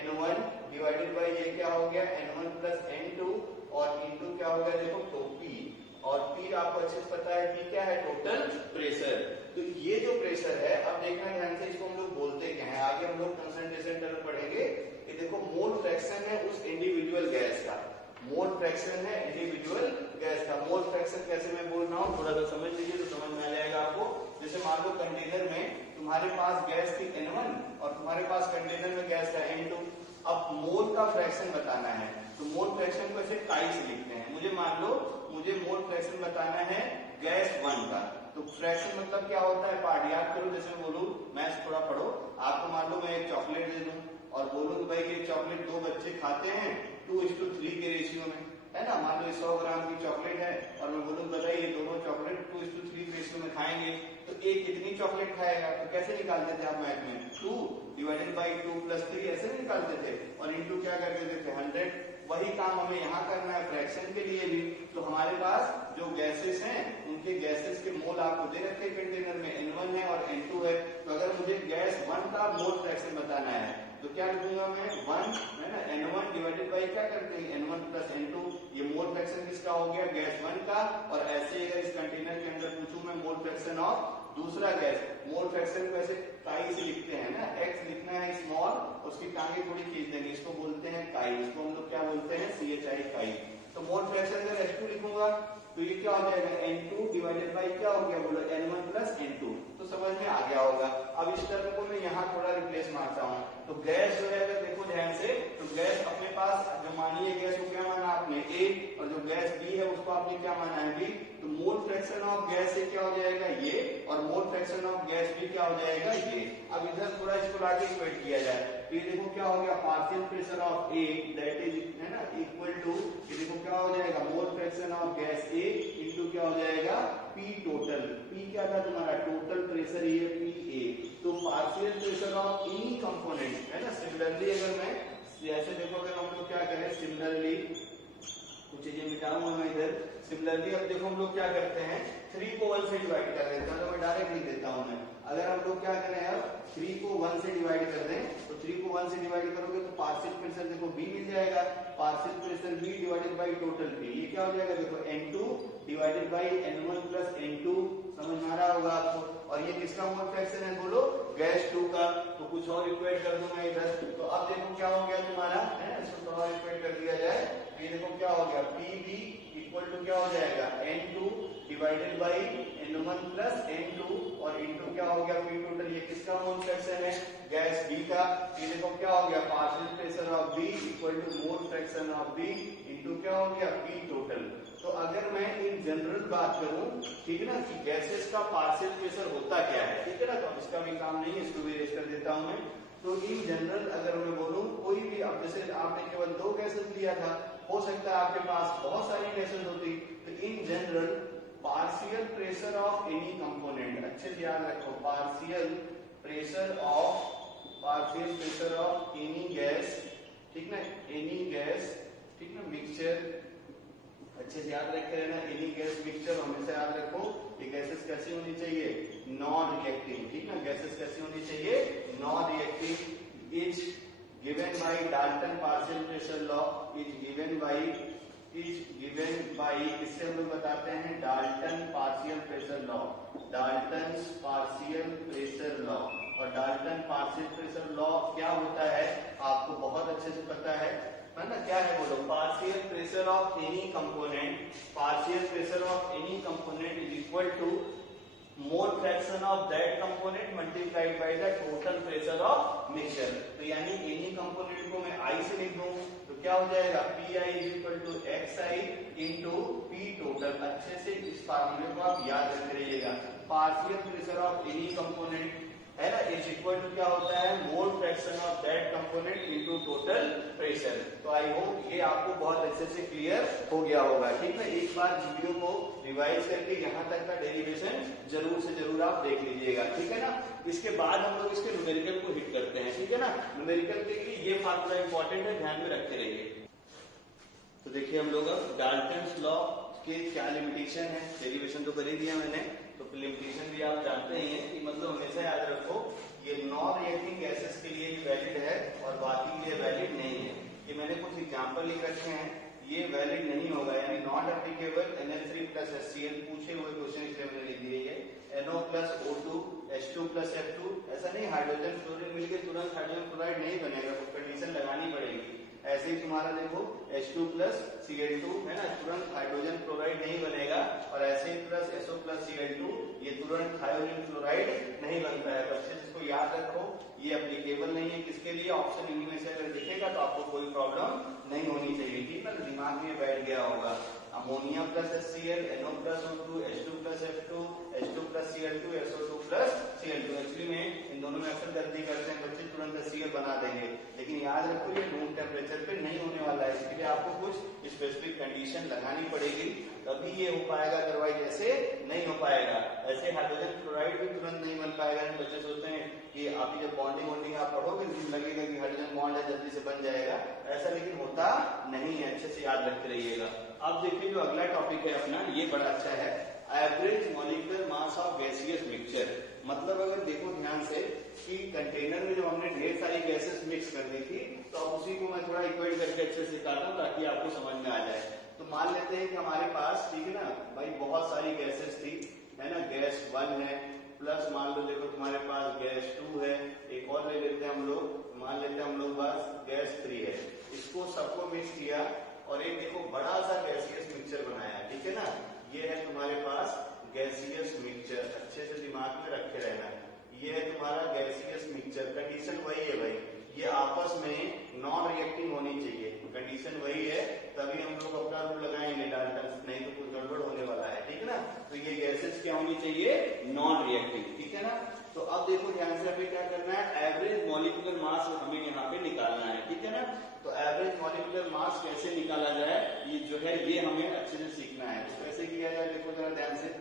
N1 डिवाइडेड बाई ये क्या हो गया N1 प्लस N2, और इंटू क्या हो गया देखो तो P, और P आपको अच्छे से पता है P क्या है, टोटल प्रेशर। तो ये जो प्रेशर है, अब देखना ध्यान से, इसको हम लोग बोलते क्या है, आगे हम लोग कंसंट्रेशन टर्म पढ़ेंगे। ये देखो मोल फ्रैक्शन है उस इंडिविजुअल गैस का, मोल फ्रैक्शन है इंडिविजुअल गैस का। मोल फ्रैक्शन कैसे मैं बोल रहा हूँ, थोड़ा सा समझ लीजिए तो समझ में आ जाएगा आपको। जैसे मान लो कंटेनर में तुम्हारे पास गैस थी N1, और तुम्हारे पास कंटेनर में गैस था N2। अब मोल का फ्रैक्शन बताना है, तो मोल फ्रैक्शन को ऐसे काई से लिखते हैं। मुझे मान लो मुझे मोल फ्रैक्शन बताना है गैस 1 का, तो फ्रैक्शन मतलब क्या होता है, पार्ट। याद करो, जैसे बोलूं मैथ्स थोड़ा पढ़ो, आपको मान लो मैं एक चॉकलेट दे दूं और बोलूं कि भाई ये चॉकलेट दो बच्चे खाते हैं 2:3 के रेशियो में, है ना। मान लो 100 ग्राम की चॉकलेट है और मैं बोलूं बताइए ये दोनों चॉकलेट 2:3 रेशियो में खाएंगे, तो एक कितनी चॉकलेट खाएगा। तो कैसे निकालते थे आप मैथ में, 2 डिवाइडेड बाई 2 + 3 ऐसे निकालते थे और इनटू क्या कर देते थे 100। वही काम हमें यहाँ करना है फ्रैक्शन के लिए भी। तो हमारे पास जो गैसेस हैं उनके गैसेस के मोल आपको दे रखे कंटेनर में, N1 है और N2 है। तो अगर मुझे गैस 1 का मोल फ्रैक्शन बताना है तो क्या लिखूंगा मैं, 1 है ना, N1 डिवाइडेड बाई क्या करते हैं N1 + N2। ये मोल फ्रैक्शन किसका हो गया, गैस 1 का। और ऐसे ही अगर इस कंटेनर के अंदर पूछूं मैं मोल फ्रैक्शन ऑफ दूसरा गैस, मोल फ्रैक्शन को ऐसे काई से लिखते हैं ना, x लिखना है स्मॉल, उसकी टांगे थोड़ी खींच देंगे, इसको बोलते हैं काई, इसको हम लोग क्या बोलते हैं CHI काई। तो मोल फ्रैक्शन अगर H2 लिखूंगा तो ये क्या हो जाएगा, N2 डिवाइडेड बाई क्या हो गया, बोलो N1 + N2। तो समझ में आ गया होगा। अब इस टर्म को मैं यहाँ थोड़ा रिप्लेस मारता हूँ। तो गैस जो है अगर देखो ध्यान से, तो गैस अपने पास जो मानी है गैस को क्या माना आपने A, और जो गैस B है उसको आपने क्या माना है B। तो मोल फ्रैक्शन ऑफ गैस से क्या हो जाएगा ये, और मोल फ्रैक्शन ऑफ गैस भी क्या हो जाएगा ये। अब इधर थोड़ा इसको लाके इक्वेट किया जाए तो ये देखो क्या हो गया, partial pressure of A that is है ना इक्वल टू, ये देखो क्या हो जाएगा, मोल fraction of gas A into क्या हो जाएगा P टोटल। P क्या था तुम्हारा, टोटल प्रेशर, ये PA। तो partial pressure of any component, है ना। सिमिलरली अगर मैं जैसे देखो, अगर हम लोग क्या करें, सिमिलरली कुछ चीजें मिटाऊंगा मैं इधर। सिमिलरली अब देखो हम लोग क्या करते हैं, 3 को 1 से डिवाइड कर देते हैं। तो मैं डायरेक्ट लिख देता हूं मैं, अगर हम लोग क्या करें अब 3 को 1 से डिवाइड कर दें, तो 3 को 1 से डिवाइड करोगे तो पार्शियल प्रेशर देखो B मिल जाएगा, partial pressure B divided by total P। ये क्या हो जाएगा देखो N2 divided by N1 + N2। समझ में आ रहा होगा आपको। और ये किसका मोल फ्रैक्शन है, बोलो गैस 2 का। तो कुछ और इक्वेट कर दूं मैं इधर। तो अब देखो क्या हो गया तुम्हारा, है ना, इसको थोड़ा इक्वेट कर दिया जाए तो ये देखो क्या हो गया, PB इक्वल टू क्या हो जाएगा N2 divided by N1 + N2 और इनटू क्या हो गया P टोटल। ये किसका मोल फ्रैक्शन है, गैस B का। ये देखो क्या हो गया, partial pressure of B equal to mole fraction of B into क्या हो गया P टोटल। तो अगर मैं इन जनरल बात करूं, ठीक है ना, कि गैसेस का पार्शियल प्रेशर होता क्या है, ठीक है ना, तो इसका भी काम नहीं है, इसको भी इरेज कर देता हूं मैं। तो इन जनरल अगर मैं बोलूं कोई भी, अब जैसे आपने केवल 2 गैसेस लिया था, हो सकता है आपके पास बहुत सारी गैसेस होती। तो in general partial pressure of any component, अच्छे से याद रखो, partial pressure of any gas, ठीक ना, एनी गैस, ठीक ना, मिक्सचर, अच्छे से याद रखे रहना, एनी गैस मिक्सचर हमेशा याद रखो। ये गैसेस कैसी होनी चाहिए, नॉन रिएक्टिव, ठीक ना, गैसेस कैसी होनी चाहिए, non reactive. Is given by Dalton partial pressure law, is given by इससे हम लोग बताते हैं Dalton partial pressure law, Dalton partial pressure law. और डाल्टन पार्शियल प्रेशर लॉ क्या होता है आपको बहुत अच्छे से पता है ना, क्या है बोलो, partial pressure of any component, partial pressure of any component is equal to mole fraction of that component multiplied by the total pressure of mixture. तो यानी एनी कंपोनेंट को मैं I से लिख दूं तो क्या हो जाएगा, PI is equal to XI into P total. अच्छे से इस फार्मूले को आप याद रख रहिएगा, partial pressure of any component, है ना, इज इक्वल टू क्या होता है, mole fraction of that component into total pressure. तो आई होप ये आपको बहुत अच्छे से क्लियर हो गया होगा, ठीक है। एक बार वीडियो को रिवाइज करके यहाँ तक का डेरिवेशन जरूर से जरूर आप देख लीजिएगा, ठीक है ना। इसके बाद हम लोग इसके न्यूमेरिकल को हिट करते हैं, ठीक है ना। न्यूमेरिकल के लिए ये फार्मूला इंपॉर्टेंट है, ध्यान में रखते रहिए। तो देखिए हम लोग अब डाल्टन्स लॉ के क्या लिमिटेशन है, डेरिवेशन तो कर ही दिया मैंने, तो लिमिटेशन भी आप जानते ही हैं कि मतलब हमेशा याद रखो ये नॉन रिएक्टिंग गैसेस के लिए वैलिड है और बाकी के लिए वैलिड नहीं है। ये मैंने कुछ एग्जांपल लिख रखे हैं, ये वैलिड नहीं होगा, यानी नॉट एप्लीकेबल NH3 + HCl पूछे हुए क्वेश्चन इसलिए मैंने लिख दिए ये NO + O2 H2 + F2। ऐसा नहीं हाइड्रोजन फ्लोरीन मिलकर तुरंत हाइड्रोजन क्लोराइड नहीं बनेगा, कुछ कंडीशन लगानी पड़ेगी। ऐसे ही तुम्हारा देखो H2 + Cl2, है ना, तुरंत हाइड्रोजन क्लोराइड नहीं बनेगा। और ऐसे ही प्लस SO + Cl2, ये तुरंत थायोलीन क्लोराइड नहीं बनता है। तो अच्छे से इसको याद रखो, ये एप्लीकेबल नहीं है किसके लिए, ऑप्शन इनमें से अगर दिखेगा तो आपको कोई प्रॉब्लम नहीं होनी चाहिए, ठीक है, दिमाग में बैठ गया होगा। Ammonia plus HCl, NO plus O2, H2 plus F2, H2 plus Cl2, SO2 plus Cl2। Actually में इन दोनों में अक्सर गलती करते हैं बच्चे, तुरंत HCl बना देंगे, लेकिन याद रखो ये रूम टेम्परेचर पे नहीं होने वाला है, इसके लिए आपको कुछ स्पेसिफिक कंडीशन लगानी पड़ेगी, तभी ये हो पाएगा, अदरवाइज ऐसे नहीं हो पाएगा। ऐसे हाइड्रोजन क्लोराइड भी तुरंत नहीं बन पाएगा। बच्चे सोचते हैं कि आप जब बॉन्डिंग आप पढ़ोगे लगेगा कि हाइड्रोजन बॉन्ड है जल्दी से बन जाएगा, ऐसा लेकिन होता नहीं है, अच्छे से याद रखते रहिएगा। अब देखिए जो अगला टॉपिक है अपना, ये बड़ा अच्छा है, average molecular mass of gaseous mixture. मतलब अगर देखो ध्यान से कि कंटेनर में जब हमने ढेर सारी गैसेस मिक्स कर दी थी, तो अब उसी को मैं थोड़ा इक्वेट करके अच्छे से दिखाता हूँ ताकि आपको समझ में आ जाए। तो मान लेते हैं कि हमारे पास, ठीक है ना भाई, बहुत सारी गैसेस थी, है ना, गैस 1 है, प्लस मान लो देखो तुम्हारे पास गैस 2 है, एक और ले लेते हैं हम लोग, मान लेते हैं हम लोग पास गैस 3 है। इसको सबको मिक्स किया और एक देखो बड़ा सा गैसियस मिक्सचर बनाया, ठीक है ना। ये है तुम्हारे पास गैसियस मिक्सचर, अच्छे से दिमाग में रखे रहना। ये है तुम्हारा गैसियस मिक्सचर, कंडीशन वही है भाई, ये आपस में नॉन रिएक्टिंग होनी चाहिए, कंडीशन वही है, तभी हम लोग अपना रूल लगाएंगे डाल्टन, नहीं तो कुछ गड़बड़ होने वाला है, ठीक है ना। तो ये गैसेस क्या होनी चाहिए, नॉन रिएक्टिंग, ठीक है ना। तो अब देखो ध्यान से, अभी क्या करना है, एवरेज मॉलिक्यूलर मास हमें यहाँ पे निकालना है, ठीक है ना। तो एवरेज मॉलिक्यूलर मास कैसे निकाला जाए, ये जो है ये हमें अच्छे से सीखना है। तो कैसे किया जाए, देखो जरा ध्यान से,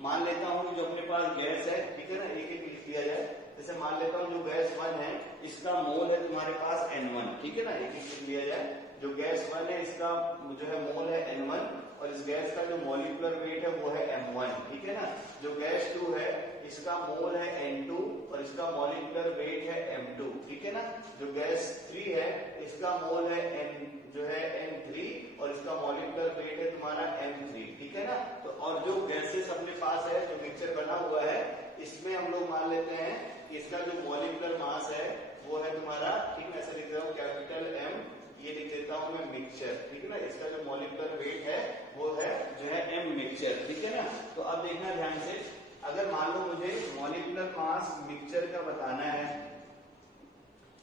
मान लेता हूँ जो अपने पास गैस है, ठीक है ना, एक एक लिख दिया जाए। जैसे मान लेता हूँ जो गैस 1 है, इसका मोल है तुम्हारे पास N1, ठीक है ना, एक एक लिख दिया जाए। जो गैस 1 है इसका जो है मोल है N1, और इस गैस का जो मॉलिक्यूलर वेट है वो है M1, ठीक है ना। जो गैस 2 है इसका मोल है N2 और इसका मॉलिक्यूलर वेट है M2, ठीक है ना। जो गैस 3 है इसका मोल है N3 और इसका मॉलिक्यूलर वेट है तुम्हारा M3, ठीक है ना। तो और जो गैसेस अपने पास है, जो मिक्सचर बना हुआ है, इसमें हम लोग मान लेते हैं कि इसका जो मॉलिक्यूलर मास है वो है तुम्हारा, ठीक है, ऐसे लिख रहा हूँ कैपिटल M, ये लिख देता हूँ मैं मिक्सचर, ठीक है ना। इसका जो मॉलिक्यूलर वेट है वो है जो है M मिक्सचर, ठीक है ना। तो अब देखना ध्यान से, अगर मान लो मुझे मॉलिक्यूलर मास मिक्सचर का बताना है,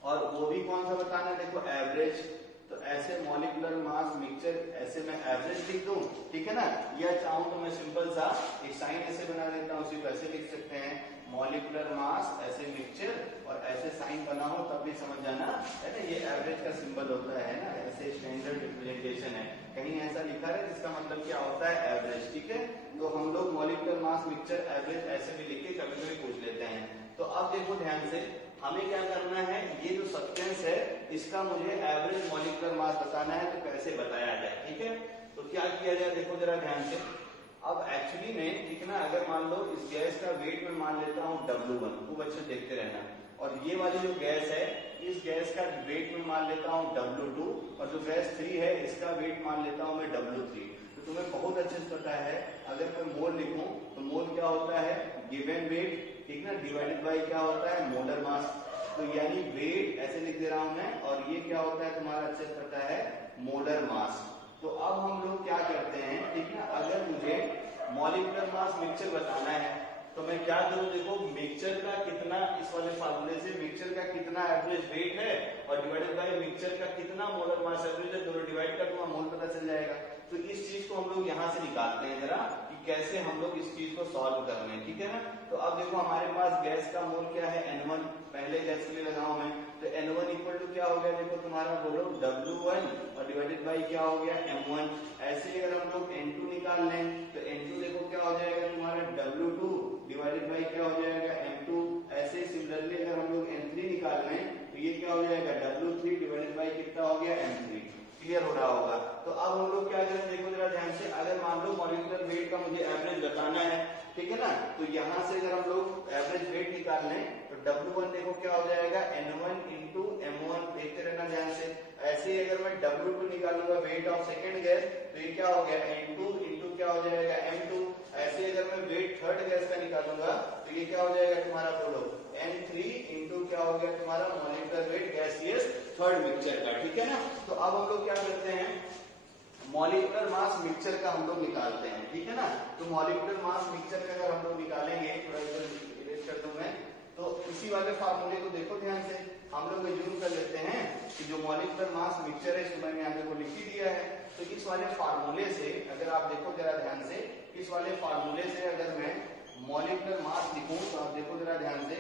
और वो भी कौन सा बताना है, देखो एवरेज, तो ऐसे मॉलिक्यूलर मास मिक्सचर, ऐसे मैं एवरेज लिख दूं, ठीक है ना। या चाहूं तो मैं सिंपल सा एक साइन ऐसे बना देता हूं, सिर्फ ऐसे लिख सकते हैं मॉलिक्यूलर मास ऐसे मिक्सचर, और ऐसे साइन बना हो तब भी समझ जाना, है ना, ये एवरेज का सिंबल होता है ना, ऐसे स्टैंडर्ड रिप्रेजेंटेशन है। कहीं ऐसा लिखा है जिसका मतलब क्या होता है, एवरेज, ठीक है। तो हम लोग मॉलिक्यूलर मास मिक्सचर एवरेज ऐसे भी लिख के कभी कभी पूछ लेते हैं। तो अब देखो ध्यान से, हमें क्या करना है, ये जो सब्सटेंस है इसका मुझे एवरेज मॉलिक्यूलर मास बताना है, तो कैसे बताया जाए, ठीक है। तो क्या किया जाए, देखो जरा ध्यान से। अब एक्चुअली में, ठीक है ना, अगर मान लो इस गैस का वेट में मान लेता हूँ W1, खूब अच्छे देखते रहना, और ये वाली जो गैस है इस गैस का वेट में मान लेता हूँ W2, और जो गैस 3 है इसका वेट मान लेता हूँ मैं W3। तो तुम्हें बहुत अच्छे से पता है, अगर मैं मोल लिखूं तो मोल क्या होता है, गिवन वेट, ठीक ना, डिवाइडेड बाय क्या होता है, मोलर मास। तो यानी वेट ऐसे लिख दे रहा हूं मैं, और ये क्या होता है तुम्हारा अच्छे से पता है, मोलर मास। तो अब हम लोग क्या करते हैं, ठीक है, अगर मुझे मॉलिक्यूलर मास मिक्सचर बताना है तो मैं क्या करूं, देखो मिक्सचर का कितना, इस वाले फार्मूले से मिक्सचर का कितना एवरेज वेट है और डिवाइडेड बाय मिक्सचर का कितना मोलर मास एवरेज है, दोनों डिवाइड कर दूंगा, मोल पता चल जाएगा। तो इस चीज को हम लोग यहाँ से निकालते हैं जरा, कि कैसे हम लोग इस चीज को सॉल्व कर रहे हैं, ठीक है ना। तो अब देखो हमारे पास गैस का मोल क्या है, N1, पहले गैस के लिए लगाऊं मैं, तो N1 इक्वल टू क्या हो गया, देखो तुम्हारा बोलो W1 और डिवाइडेड बाई क्या हो गया, M1। ऐसे अगर हम लोग N2 निकाल लें तो N2 देखो क्या हो जाएगा तुम्हारा W2 डिवाइडेड बाई क्या हो जाएगा, M2। ऐसे सिमिलरली अगर हम लोग N3 निकाल लें तो ये क्या हो जाएगा, W3 डिवाइडेड बाई कितना हो गया, M3। क्लियर हो रहा होगा। तो अब हम लोग क्या करें, देखो जरा ध्यान से, अगर मान लो मॉलिक्यूलर वेट का मुझे एवरेज बताना है, ठीक है ना, तो यहाँ से अगर हम लोग एवरेज वेट निकाल लें तो W1 देखो क्या हो जाएगा, N1 इंटू M1, देखते रहना ध्यान से। ऐसे ही अगर मैं W2 निकालूंगा, वेट ऑफ सेकेंड गैस, तो ये क्या हो गया, N2 इंटू क्या हो जाएगा, M2। ऐसे अगर मैं वेट थर्ड गैस का निकालूंगा तो ये क्या हो जाएगा तुम्हारा, बोलो N3 इंटू क्या हो गया तुम्हारा, molecular weight gaseous third mixture का, ठीक है ना। तो अब हम लोग क्या करते हैं, मॉलिक्यूलर मास मिक्सचर का हम लोग निकालते हैं, ठीक है ना। तो मॉलिक्यूलर मास मिक्सचर का अगर हम लोग निकालेंगे, थोड़ा इधर इरेज कर दूं मैं, तो इसी वाले फार्मूले को देखो ध्यान से, हम लोग एज्यूम कर लेते हैं कि जो मॉलिक्यूलर मास मिक्सचर है इसको मैंने यहाँ देखो लिख ही दिया है। तो तो इस वाले फार्मूले से अगर आप देखो जरा ध्यान से, इस वाले फार्मूले से अगर मैं मॉलिक्यूलर मास लिखूं तो आप देखो जरा ध्यान से,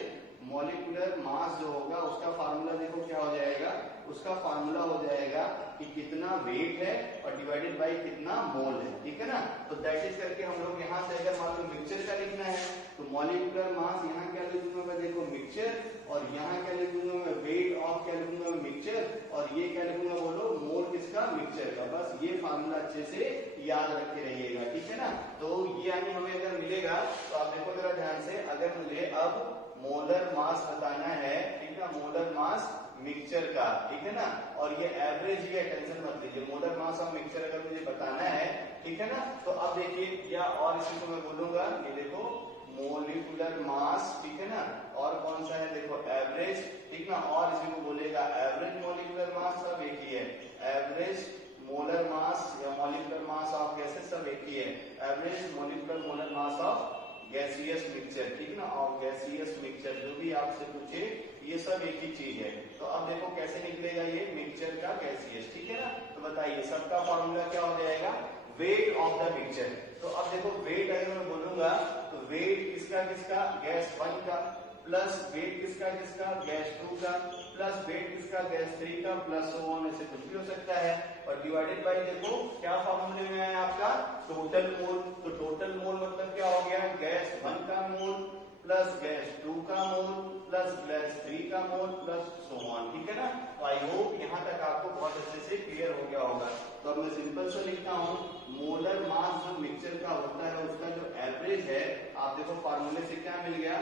मॉलिक्यूलर मास जो होगा उसका फार्मूला देखो क्या हो जाएगा, उसका फार्मूला हो जाएगा कि कितना वेट है और डिवाइडेड बाय कितना मोल है, ठीक है ना। तो दैट इज करके हम लोग यहाँ से अगर मान लो मिक्सचर का लिखना है तो मॉलिक्यूलर मास यहाँ क्या लिख दूंगा मैं, देखो मिक्सचर, और यहाँ क्या लिख दूंगा मैं, वेट ऑफ क्या लिखूंगा मैं, मिक्सचर, और ये क्या लिखूंगा बोलो, मोल किसका, मिक्सचर का। बस ये फार्मूला अच्छे से याद रखे रहिएगा, ठीक है ना। तो ये यानी हमें अगर मिलेगा तो आप देखो जरा ध्यान से, अगर मुझे अब मोलर मास बताना है, ठीक है, मोलर मास मिक्सचर का, ठीक है ना, और ये एवरेज ही है, टेंशन मत लीजिए, मोलर मास ऑफ मिक्सचर अगर मुझे बताना है, ठीक है ना, तो अब देखिए, या और इसी को मैं बोलूंगा, ये देखो मोलिकुलर मास, ठीक है ना, और कौन सा है देखो एवरेज, ठीक ना, और इसी को बोलेगा एवरेज मोलिकुलर मास, सब एक ही है, एवरेज मोलर मास या मोलिकुलर मास ऑफ गैसेस सब एक ही है, average molecular molar mass of gaseous mixture, ठीक ना, और गैसियस मिक्सचर जो भी आपसे पूछे ये सब एक ही चीज है। तो अब देखो कैसे निकलेगा ये मिक्सचर का गैसियस, ठीक है ना। तो बताइए सबका फॉर्मूला क्या हो जाएगा, वेट ऑफ द मिक्सचर। तो अब देखो वेट अगर मैं बोलूंगा तो वेट किसका किसका, गैस 1 का, प्लस वेट किसका किसका, गैस 2 का, प्लस वेट किसका, गैस 3 का, प्लस सो ऑन, ऐसे कुछ भी हो सकता है, और डिवाइडेड बाय देखो क्या फॉर्मूले में है आपका, टोटल मोल। तो टोटल मोल मतलब क्या हो गया, गैस 1 का मोल प्लस गैस 2 का मोल प्लस गैस 3 का मोल प्लस सो ऑन, ठीक है ना। तो आई होप यहाँ तक आपको बहुत अच्छे से क्लियर हो गया होगा। तो अब मैं सिंपल से लिखता हूँ, मोलर मास जो मिक्सचर का होता है उसका जो एवरेज है, आप देखो फार्मूले से क्या मिल गया,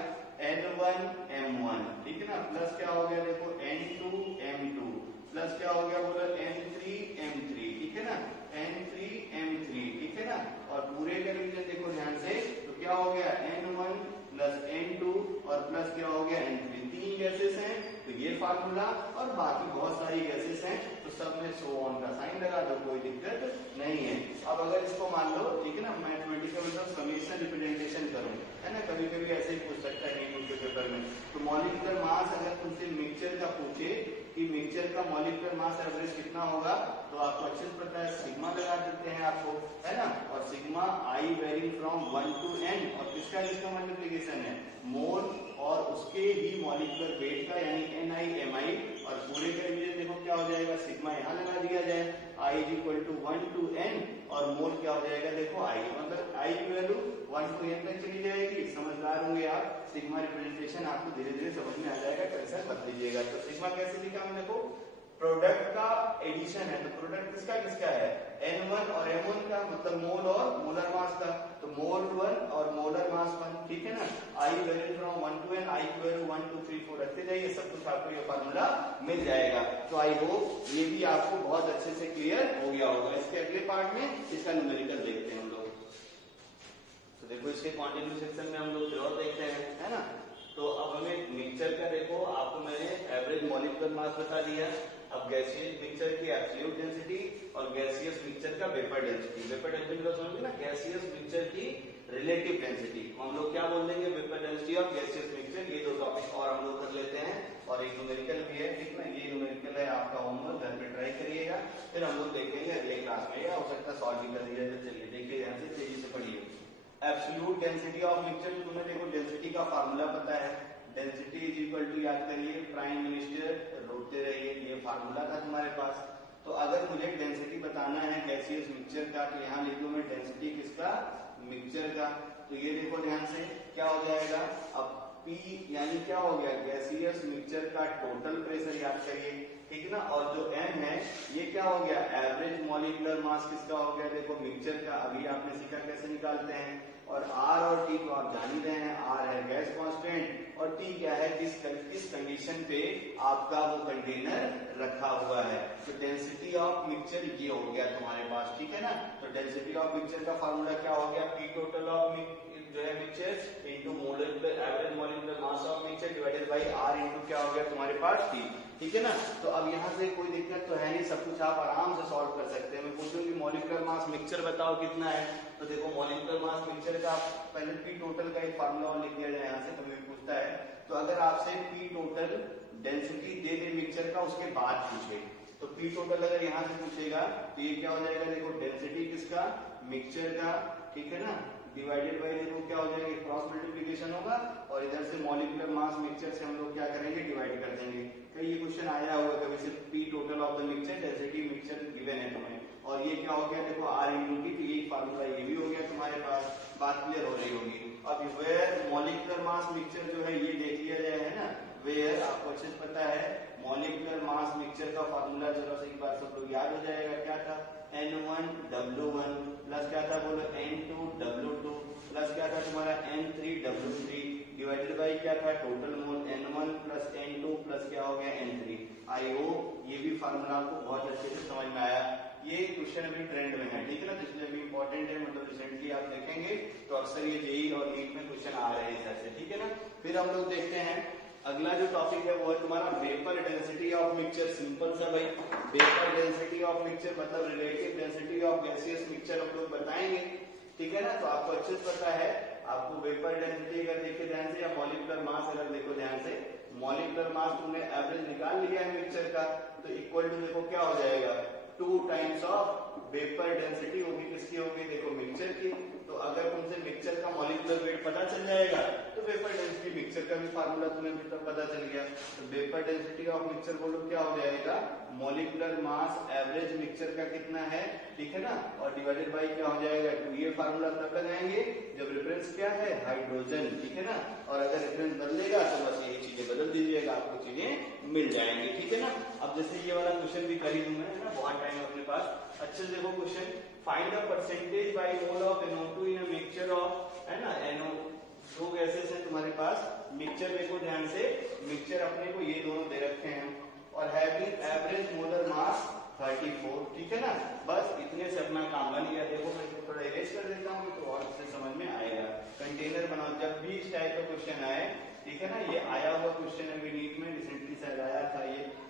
N1 M1, ठीक है ना, प्लस क्या हो गया देखो N2 M2, प्लस क्या हो गया बोलो N3 M3, ठीक है ना, N3 M3, ठीक है ना, और पूरे का डिवीजन देखो ध्यान से, तो क्या हो गया N1 प्लस N2 और प्लस क्या हो गया N3, 3 गैसेस हैं, तो ये फार्मूला, और बाकी बहुत सारी गैसेस हैं तो सब में सो ऑन का साइन लगा दो, कोई दिक्कत नहीं है। अब अगर इसको मान लो, ठीक है ना, मैथमेटिकल मतलब समेशन रिप्रेजेंटेशन करूं, है ना, कभी कभी ऐसे ही पूछ सकता है नीट के पेपर में। तो मॉलिक्यूलर मास अगर तुमसे मिक्सचर का पूछे कि मिक्सचर का मॉलिक्यूलर मास एवरेज कितना होगा, तो आपको अच्छे से पता है, सिग्मा लगा देते हैं आपको, है ना, और sigma i varying from 1 to n, और किसका इसका मल्टीप्लीकेशन है, मोल और उसके ही मॉलिक्यूलर वेट का, यानी NiMi, और पूरे का डिवीजन देखो क्या हो जाएगा, सिग्मा यहाँ लगा दिया जाए, I is equal to 1 to n, और मोल क्या हो जाएगा देखो I, मतलब I की वैल्यू 1 to n तक चली जाएगी। समझदार होंगे आप, सिग्मा रिप्रेजेंटेशन आपको धीरे धीरे समझ में आ जाएगा, टेंशन मत लीजिएगा। तो सिग्मा कैसे लिखा हमने, देखो प्रोडक्ट का एडिशन है, तो प्रोडक्ट किसका किसका है, N1 और M1 का, मतलब मोल और मोलर मास का, तो मोल 1 और मोलर मास 1, ठीक है ना, I value from 1 to n, I की वैल्यू 1 2 3 4 रखते जाइए, सब कुछ आपको ये फार्मूला मिल जाएगा। तो आई होप ये भी आपको बहुत अच्छे से क्लियर हो गया होगा। इसके अगले पार्ट में इसका न्यूमेरिकल देखते हैं हम लोग। तो देखो इसके क्वांटिटेटिव सेक्शन में हम लोग फिर और देखते हैं, है ना। तो अब हमें मिक्सचर का देखो, आपको मैंने एवरेज मॉलिक्यूलर मास बता दिया, अब गैसियस मिक्सचर की एब्सोल्यूट डेंसिटी और गैसियस मिक्सचर का वेपर डेंसिटी। वेपर डेंसिटी तो समझिए ना, गैसियस मिक्सचर की रिलेटिव डेंसिटी, हम लोग क्या बोल देंगे, vapour density of gaseous mixture. ये दो टॉपिक और हम लोग कर लेते हैं, और एक न्यूमेरिकल भी है, ठीक ना, ये न्यूमेरिकल है आपका होमवर्क, घर पे ट्राई करिएगा, फिर हम लोग देखेंगे अगले क्लास में, या हो सकता है सॉल्व भी कर दिया जाए। चलिए देखिए ध्यान से, तेजी से पढ़िए। एब्सोल्यूट डेंसिटी ऑफ मिक्सचर, तुम्हें देखो डेंसिटी का फार्मूला पता है, डेंसिटी इज इक्वल टू, याद करिए, प्राइम मिनिस्टर रोकते रहिए, ये फार्मूला था तुम्हारे पास। तो अगर मुझे डेंसिटी बताना है गैसियस मिक्सचर का, तो यहाँ लिख लूं मैं डेंसिटी किसका, मिक्सचर का। तो ये देखो ध्यान से क्या हो जाएगा, अब P यानी क्या हो गया, गैसियस मिक्सचर का टोटल प्रेशर, याद करिए, ठीक है ना, और जो M है ये क्या हो गया, एवरेज मॉलिक्यूलर मास किसका हो गया, देखो मिक्सचर का, अभी आपने सीखा कैसे निकालते हैं। और R और T तो आप जान ही रहे हैं, R है गैस कांस्टेंट और T क्या है, किस कंडीशन पे आपका वो कंटेनर रखा हुआ है। तो डेंसिटी ऑफ मिक्सचर ये हो गया तुम्हारे पास, ठीक है ना। तो डेंसिटी ऑफ मिक्सचर का फार्मूला क्या हो गया, P टोटल ऑफ जो है mixture into molar average molecular mass of mixture divided by R into क्या हो गया तुम्हारे पास T, ठीक है ना। तो अब यहाँ से कोई दिक्कत तो है नहीं, सब कुछ आप आराम से सॉल्व कर सकते हैं। मैं पूछूंगी मॉलिक्यूलर मास मिक्सचर बताओ कितना है, तो देखो मॉलिक्यूलर मास मिक्सचर का पहले P टोटल का एक फार्मूला और लिख दिया जाए, यहाँ से कभी भी पूछता है। तो अगर आपसे P टोटल डेंसिटी दे दे मिक्सचर का, उसके बाद पूछे तो पी टोटल अगर यहाँ से पूछेगा तो ये क्या हो जाएगा, देखो डेंसिटी किसका, मिक्सचर का, ठीक है ना, डिवाइडेड बाय देखो क्या हो जाएगा, क्रॉस मल्टीप्लिकेशन होगा और इधर से मॉलिक्यूलर मास मिक्सचर से हम लोग क्या करेंगे, डिवाइड कर देंगे। कहीं ये क्वेश्चन आया हुआ कभी से, P total of the mixture, density mixture given है तुम्हें, और ये क्या हो गया देखो आर इंटू टी, तो ये फार्मूला ये भी हो गया तुम्हारे पास, बात क्लियर हो रही होगी। अब वेयर मॉलिक्यूलर मास मिक्सचर जो है ये देख लिया जाए है ना, वेयर आपको अच्छे से पता है मॉलिक्यूलर मास मिक्सचर का फार्मूला, चलो एक बार सब लोग याद हो जाएगा, क्या था, N1W1 प्लस क्या था बोलो N2W2 प्लस क्या था तुम्हारा N3W3 डिवाइडेड बाय क्या था total mole N1 plus N2 plus क्या हो गया N3। आई होप ये भी फार्मूला आपको बहुत अच्छे से समझ में आया। ये क्वेश्चन अभी ट्रेंड में है, ठीक है ना, तो इसलिए अभी इंपॉर्टेंट है, मतलब रिसेंटली आप देखेंगे तो अक्सर ये जेईई और नीट में क्वेश्चन आ रहे हैं इस तरह से, ठीक है ना। फिर हम लोग देखते हैं अगला जो टॉपिक है वो है तुम्हारा vapour density of mixture. Simple सा भाई, वेपर डेंसिटी ऑफ मिक्सचर मतलब relative density of gaseous mixture हम लोग बताएंगे, ठीक है ना। तो आपको अच्छे से पता है, आपको वेपर डेंसिटी अगर देखे ध्यान से या मॉलिक्यूलर मास अगर देखो ध्यान से, मॉलिक्यूलर मास तुमने एवरेज निकाल लिया है मिक्सचर का, तो इक्वल टू देखो क्या हो जाएगा 2 टाइम्स ऑफ वेपर डेंसिटी होगी, किसकी होगी देखो मिक्सचर की। तो अगर तुमसे मिक्सचर का मॉलिक्यूलर वेट पता चल जाएगा तो वेपर डेंसिटी मिक्सचर का भी फार्मूला तुम्हें भी पता चल गया। तो वेपर डेंसिटी ऑफ मिक्सचर बोलो क्या हो जाएगा, मॉलिक्यूलर मास एवरेज मिक्सचर का कितना है, ठीक है ना, और डिवाइडेड बाय क्या हो जाएगा 2। ये फार्मूला तब लगाएंगे जब रेफरेंस क्या है हाइड्रोजन, ठीक है ना, और अगर रेफरेंस बदलेगा तो बस यही चीजें बदल दीजिएगा, आपको चीजें मिल जाएंगी, ठीक है ना। अब जैसे ये वाला क्वेश्चन भी कर ही दूं मैं, है ना, बहुत टाइम अपने पास। अच्छे से देखो question, find the percentage by mole of NO2 in a mixture of, है ना, NO दो गैसेस है तुम्हारे पास, मिक्सचर देखो ध्यान से, मिक्सचर अपने को ये दोनों दे रखे हैं और हैविंग एवरेज मोलर मास 34, ठीक है ना। बस इतने से अपना काम बन गया। देखो मैं इसको थोड़ा इरेज कर देता हूँ तो और से समझ में आएगा। कंटेनर बनाओ, जब भी इस टाइप का क्वेश्चन आए, ठीक है ना, ये आया हुआ क्वेश्चन है नीट में, रिसेंटली शायद आया था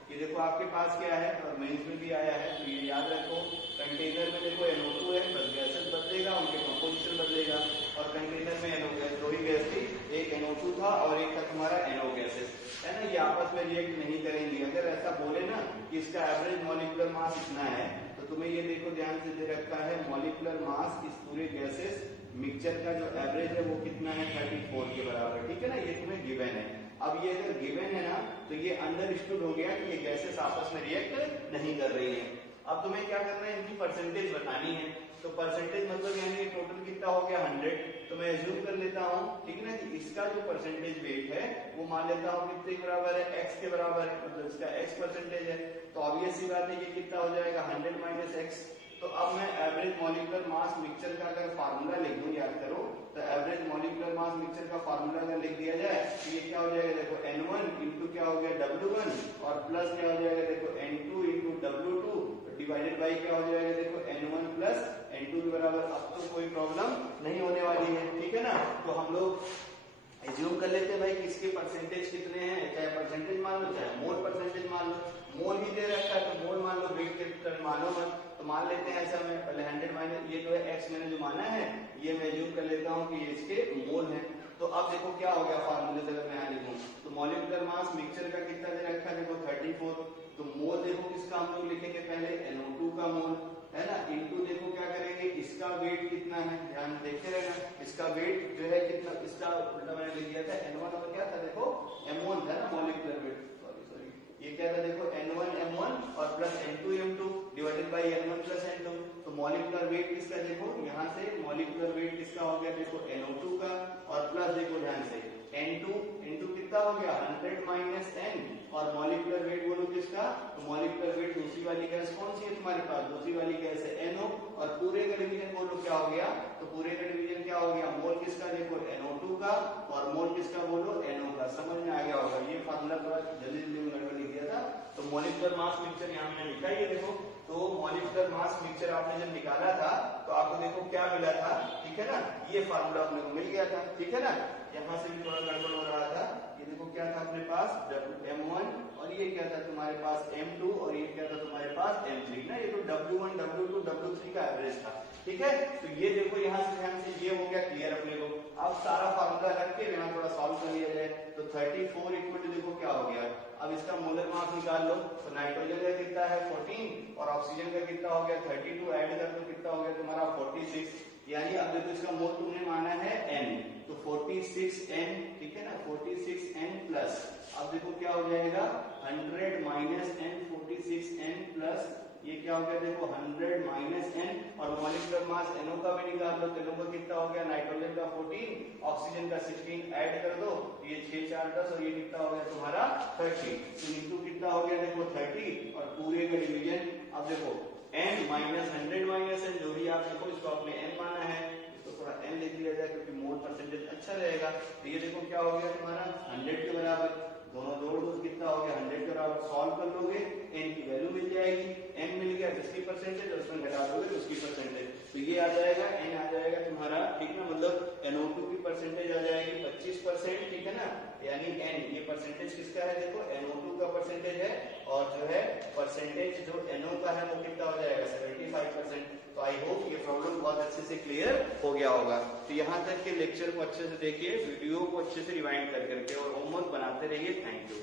ये देखो आपके पास क्या है और मेंस में भी आया है, तो ये याद रखो। कंटेनर में देखो NO2 है, बस गैसेस बदलेगा, उनके कंपोजिशन बदलेगा, और कंटेनर में NO गैस, दो ही गैस थी, एक NO2 था और एक था तुम्हारा NO गैसेस, है ना, ये आपस में रिएक्ट नहीं करेंगे। अगर ऐसा बोले ना कि इसका एवरेज मॉलिक्यूलर मास इतना है, तो तुम्हें ये देखो ध्यान से दे रखा है मॉलिक्यूलर मास इस पूरे गैसेस मिक्सचर का जो एवरेज है वो कितना है 34 के बराबर, ठीक है ना, ये तुम्हें गिवन है। अब ये अगर गिवन है ना तो ये अंडरस्टूड हो गया कि ये गैसेस आपस में रिएक्ट नहीं कर रही हैं। अब तुम्हें क्या करना है, इनकी परसेंटेज बतानी है। तो परसेंटेज मतलब यानी टोटल कितना हो गया 100, तो मैं एज्यूम कर लेता हूँ, ठीक है ना, कि इसका जो परसेंटेज वेट है वो मान लेता हूँ कितने के बराबर है, x के बराबर है, मतलब इसका x परसेंटेज है। तो ऑब्वियस सी बात है ये कितना हो जाएगा 100 माइनस x। तो अब मैं एवरेज मॉलिक्यूलर मास मिक्सचर का अगर फार्मूला लिख दूं, याद करो, तो एवरेज मॉलिक्यूलर मास मिक्सचर का फार्मूला अगर लिख दिया जाए तो ये क्या हो जाएगा देखो N1 इंटू क्या हो गया W1 और प्लस क्या हो जाएगा देखो N2 into W2 divided by क्या हो जाएगा देखो N1 प्लस N2 के बराबर। अब तो कोई प्रॉब्लम नहीं होने वाली है, ठीक है ना। तो हम लोग एज्यूम कर लेते हैं भाई कि इसके परसेंटेज कितने हैं, चाहे परसेंटेज मान लो चाहे मोल परसेंटेज मान लो, मोल ही दे रखा है तो मोल मान लो, वेट के मानो मत, तो मान लेते हैं ऐसा, मैं पहले 100 माइनस ये जो है x मैंने जो माना है ये मैं एज्यूम कर लेता हूँ कि ये इसके मोल है। तो अब देखो क्या हो गया फार्मूले से अगर मैं यहाँ लिखूं तो मॉलिक्यूलर मास मिक्सचर का कितना दे रखा है देखो 34, तो मोल देखो किसका हम लोग लिखेंगे पहले NO2 का मोल, है ना, इंटू देखो क्या करेंगे इसका वेट कितना है, ध्यान देखते रहना, इसका वेट जो है कितना, इसका उल्टा मैंने लिख दिया था N1 और क्या था देखो M1 था ना मॉलिक्यूलर वेट, सॉरी ये क्या था देखो N1 M1 और plus N2 M2 divided by N1 plus N2। तो मॉलिक्यूलर वेट किसका देखो यहाँ से मॉलिक्यूलर वेट किसका हो गया देखो NO2 का, और प्लस देखो ध्यान से N2 कितना हो गया 100 माइनस N, और मॉलिक्यूलर वेट बोलो किसका, तो मॉलिक्यूलर वेट दूसरी वाली गैस कौन सी है तुम्हारे पास, दूसरी वाली गैस है NO, और पूरे का डिवीजन बोलो क्या हो गया, तो पूरे का डिवीजन क्या हो गया, मोल किसका देखो NO2 का और मोल किसका बोलो NO का। समझ में आ गया होगा, ये फार्मूला थोड़ा जल्दी जल्दी गड़बड़ लिख दिया था। तो मॉलिक्यूलर मास मिक्सचर यहाँ मैंने लिखा है, ये देखो, तो मॉलिक्यूलर मास मिक्सचर आपने जब निकाला था तो आपको देखो क्या मिला था, ठीक है ना, ये फार्मूला अपने को मिल गया था, ठीक है ना। यहाँ से भी थोड़ा गड़बड़ हो रहा था, ये देखो क्या था अपने पास M1 और ये क्या था तुम्हारे पास M2 और ये क्या था तुम्हारे पास M3 ना, ये तो W1 W2 W3 का एवरेज था, ठीक है। तो ये देखो यहाँ से ध्यान से ये हो गया क्लियर अपने को। अब सारा फार्मूला रख के यहाँ थोड़ा सॉल्व कर लिया जाए तो 34 इक्वल टू देखो क्या हो गया, अब इसका मोलर मास निकाल लो। तो नाइट्रोजन का कितना है 14 और ऑक्सीजन का कितना हो गया 32, ऐड कर दो कितना हो गया तुम्हारा 46। यानी अब देखो इसका मोल तुमने माना है n, तो 46n, ठीक है ना, 46n प्लस, अब देखो क्या हो जाएगा 100 माइनस n, 46n प्लस ये क्या हो गया देखो 100 माइनस n, और मॉलिक्यूलर मास NO का भी निकाल लो। तो NO का कितना हो गया, नाइट्रोजन का 14, ऑक्सीजन का 16, ऐड कर दो, ये 6 4 10 और ये कितना हो गया तुम्हारा 30। तो इंटू कितना हो गया देखो 30 और पूरे का डिवीजन। अब देखो n माइनस 100 माइनस n, जो भी आप देखो इसको आपने n माना है, इसको थोड़ा n लिख लिया जाए क्योंकि मोल परसेंटेज अच्छा रहेगा। तो ये देखो क्या हो गया तुम्हारा 100 के बराबर, दोनों जोड़ दो कितना हो गया 100 के बराबर, सॉल्व कर लोगे n की वैल्यू मिल जाएगी, n मिल गया जिसकी परसेंटेज और उसमें घटा दोगे तो उसकी परसेंटेज, तो ये आ जाएगा n आ जाएगा तुम्हारा, ठीक ना, मतलब NO2 की परसेंटेज आ जाएगी 25%, ठीक है ना, यानी n ये परसेंटेज किसका है देखो NO2 का परसेंटेज है, और जो है परसेंटेज जो NO का है वो कितना हो जाएगा 75%। तो आई होप ये प्रॉब्लम बहुत अच्छे से क्लियर हो गया होगा। तो यहाँ तक के लेक्चर को अच्छे से देखिए, वीडियो को अच्छे से रिवाइंड कर करके और होमवर्क बनाते रहिए। Thank you.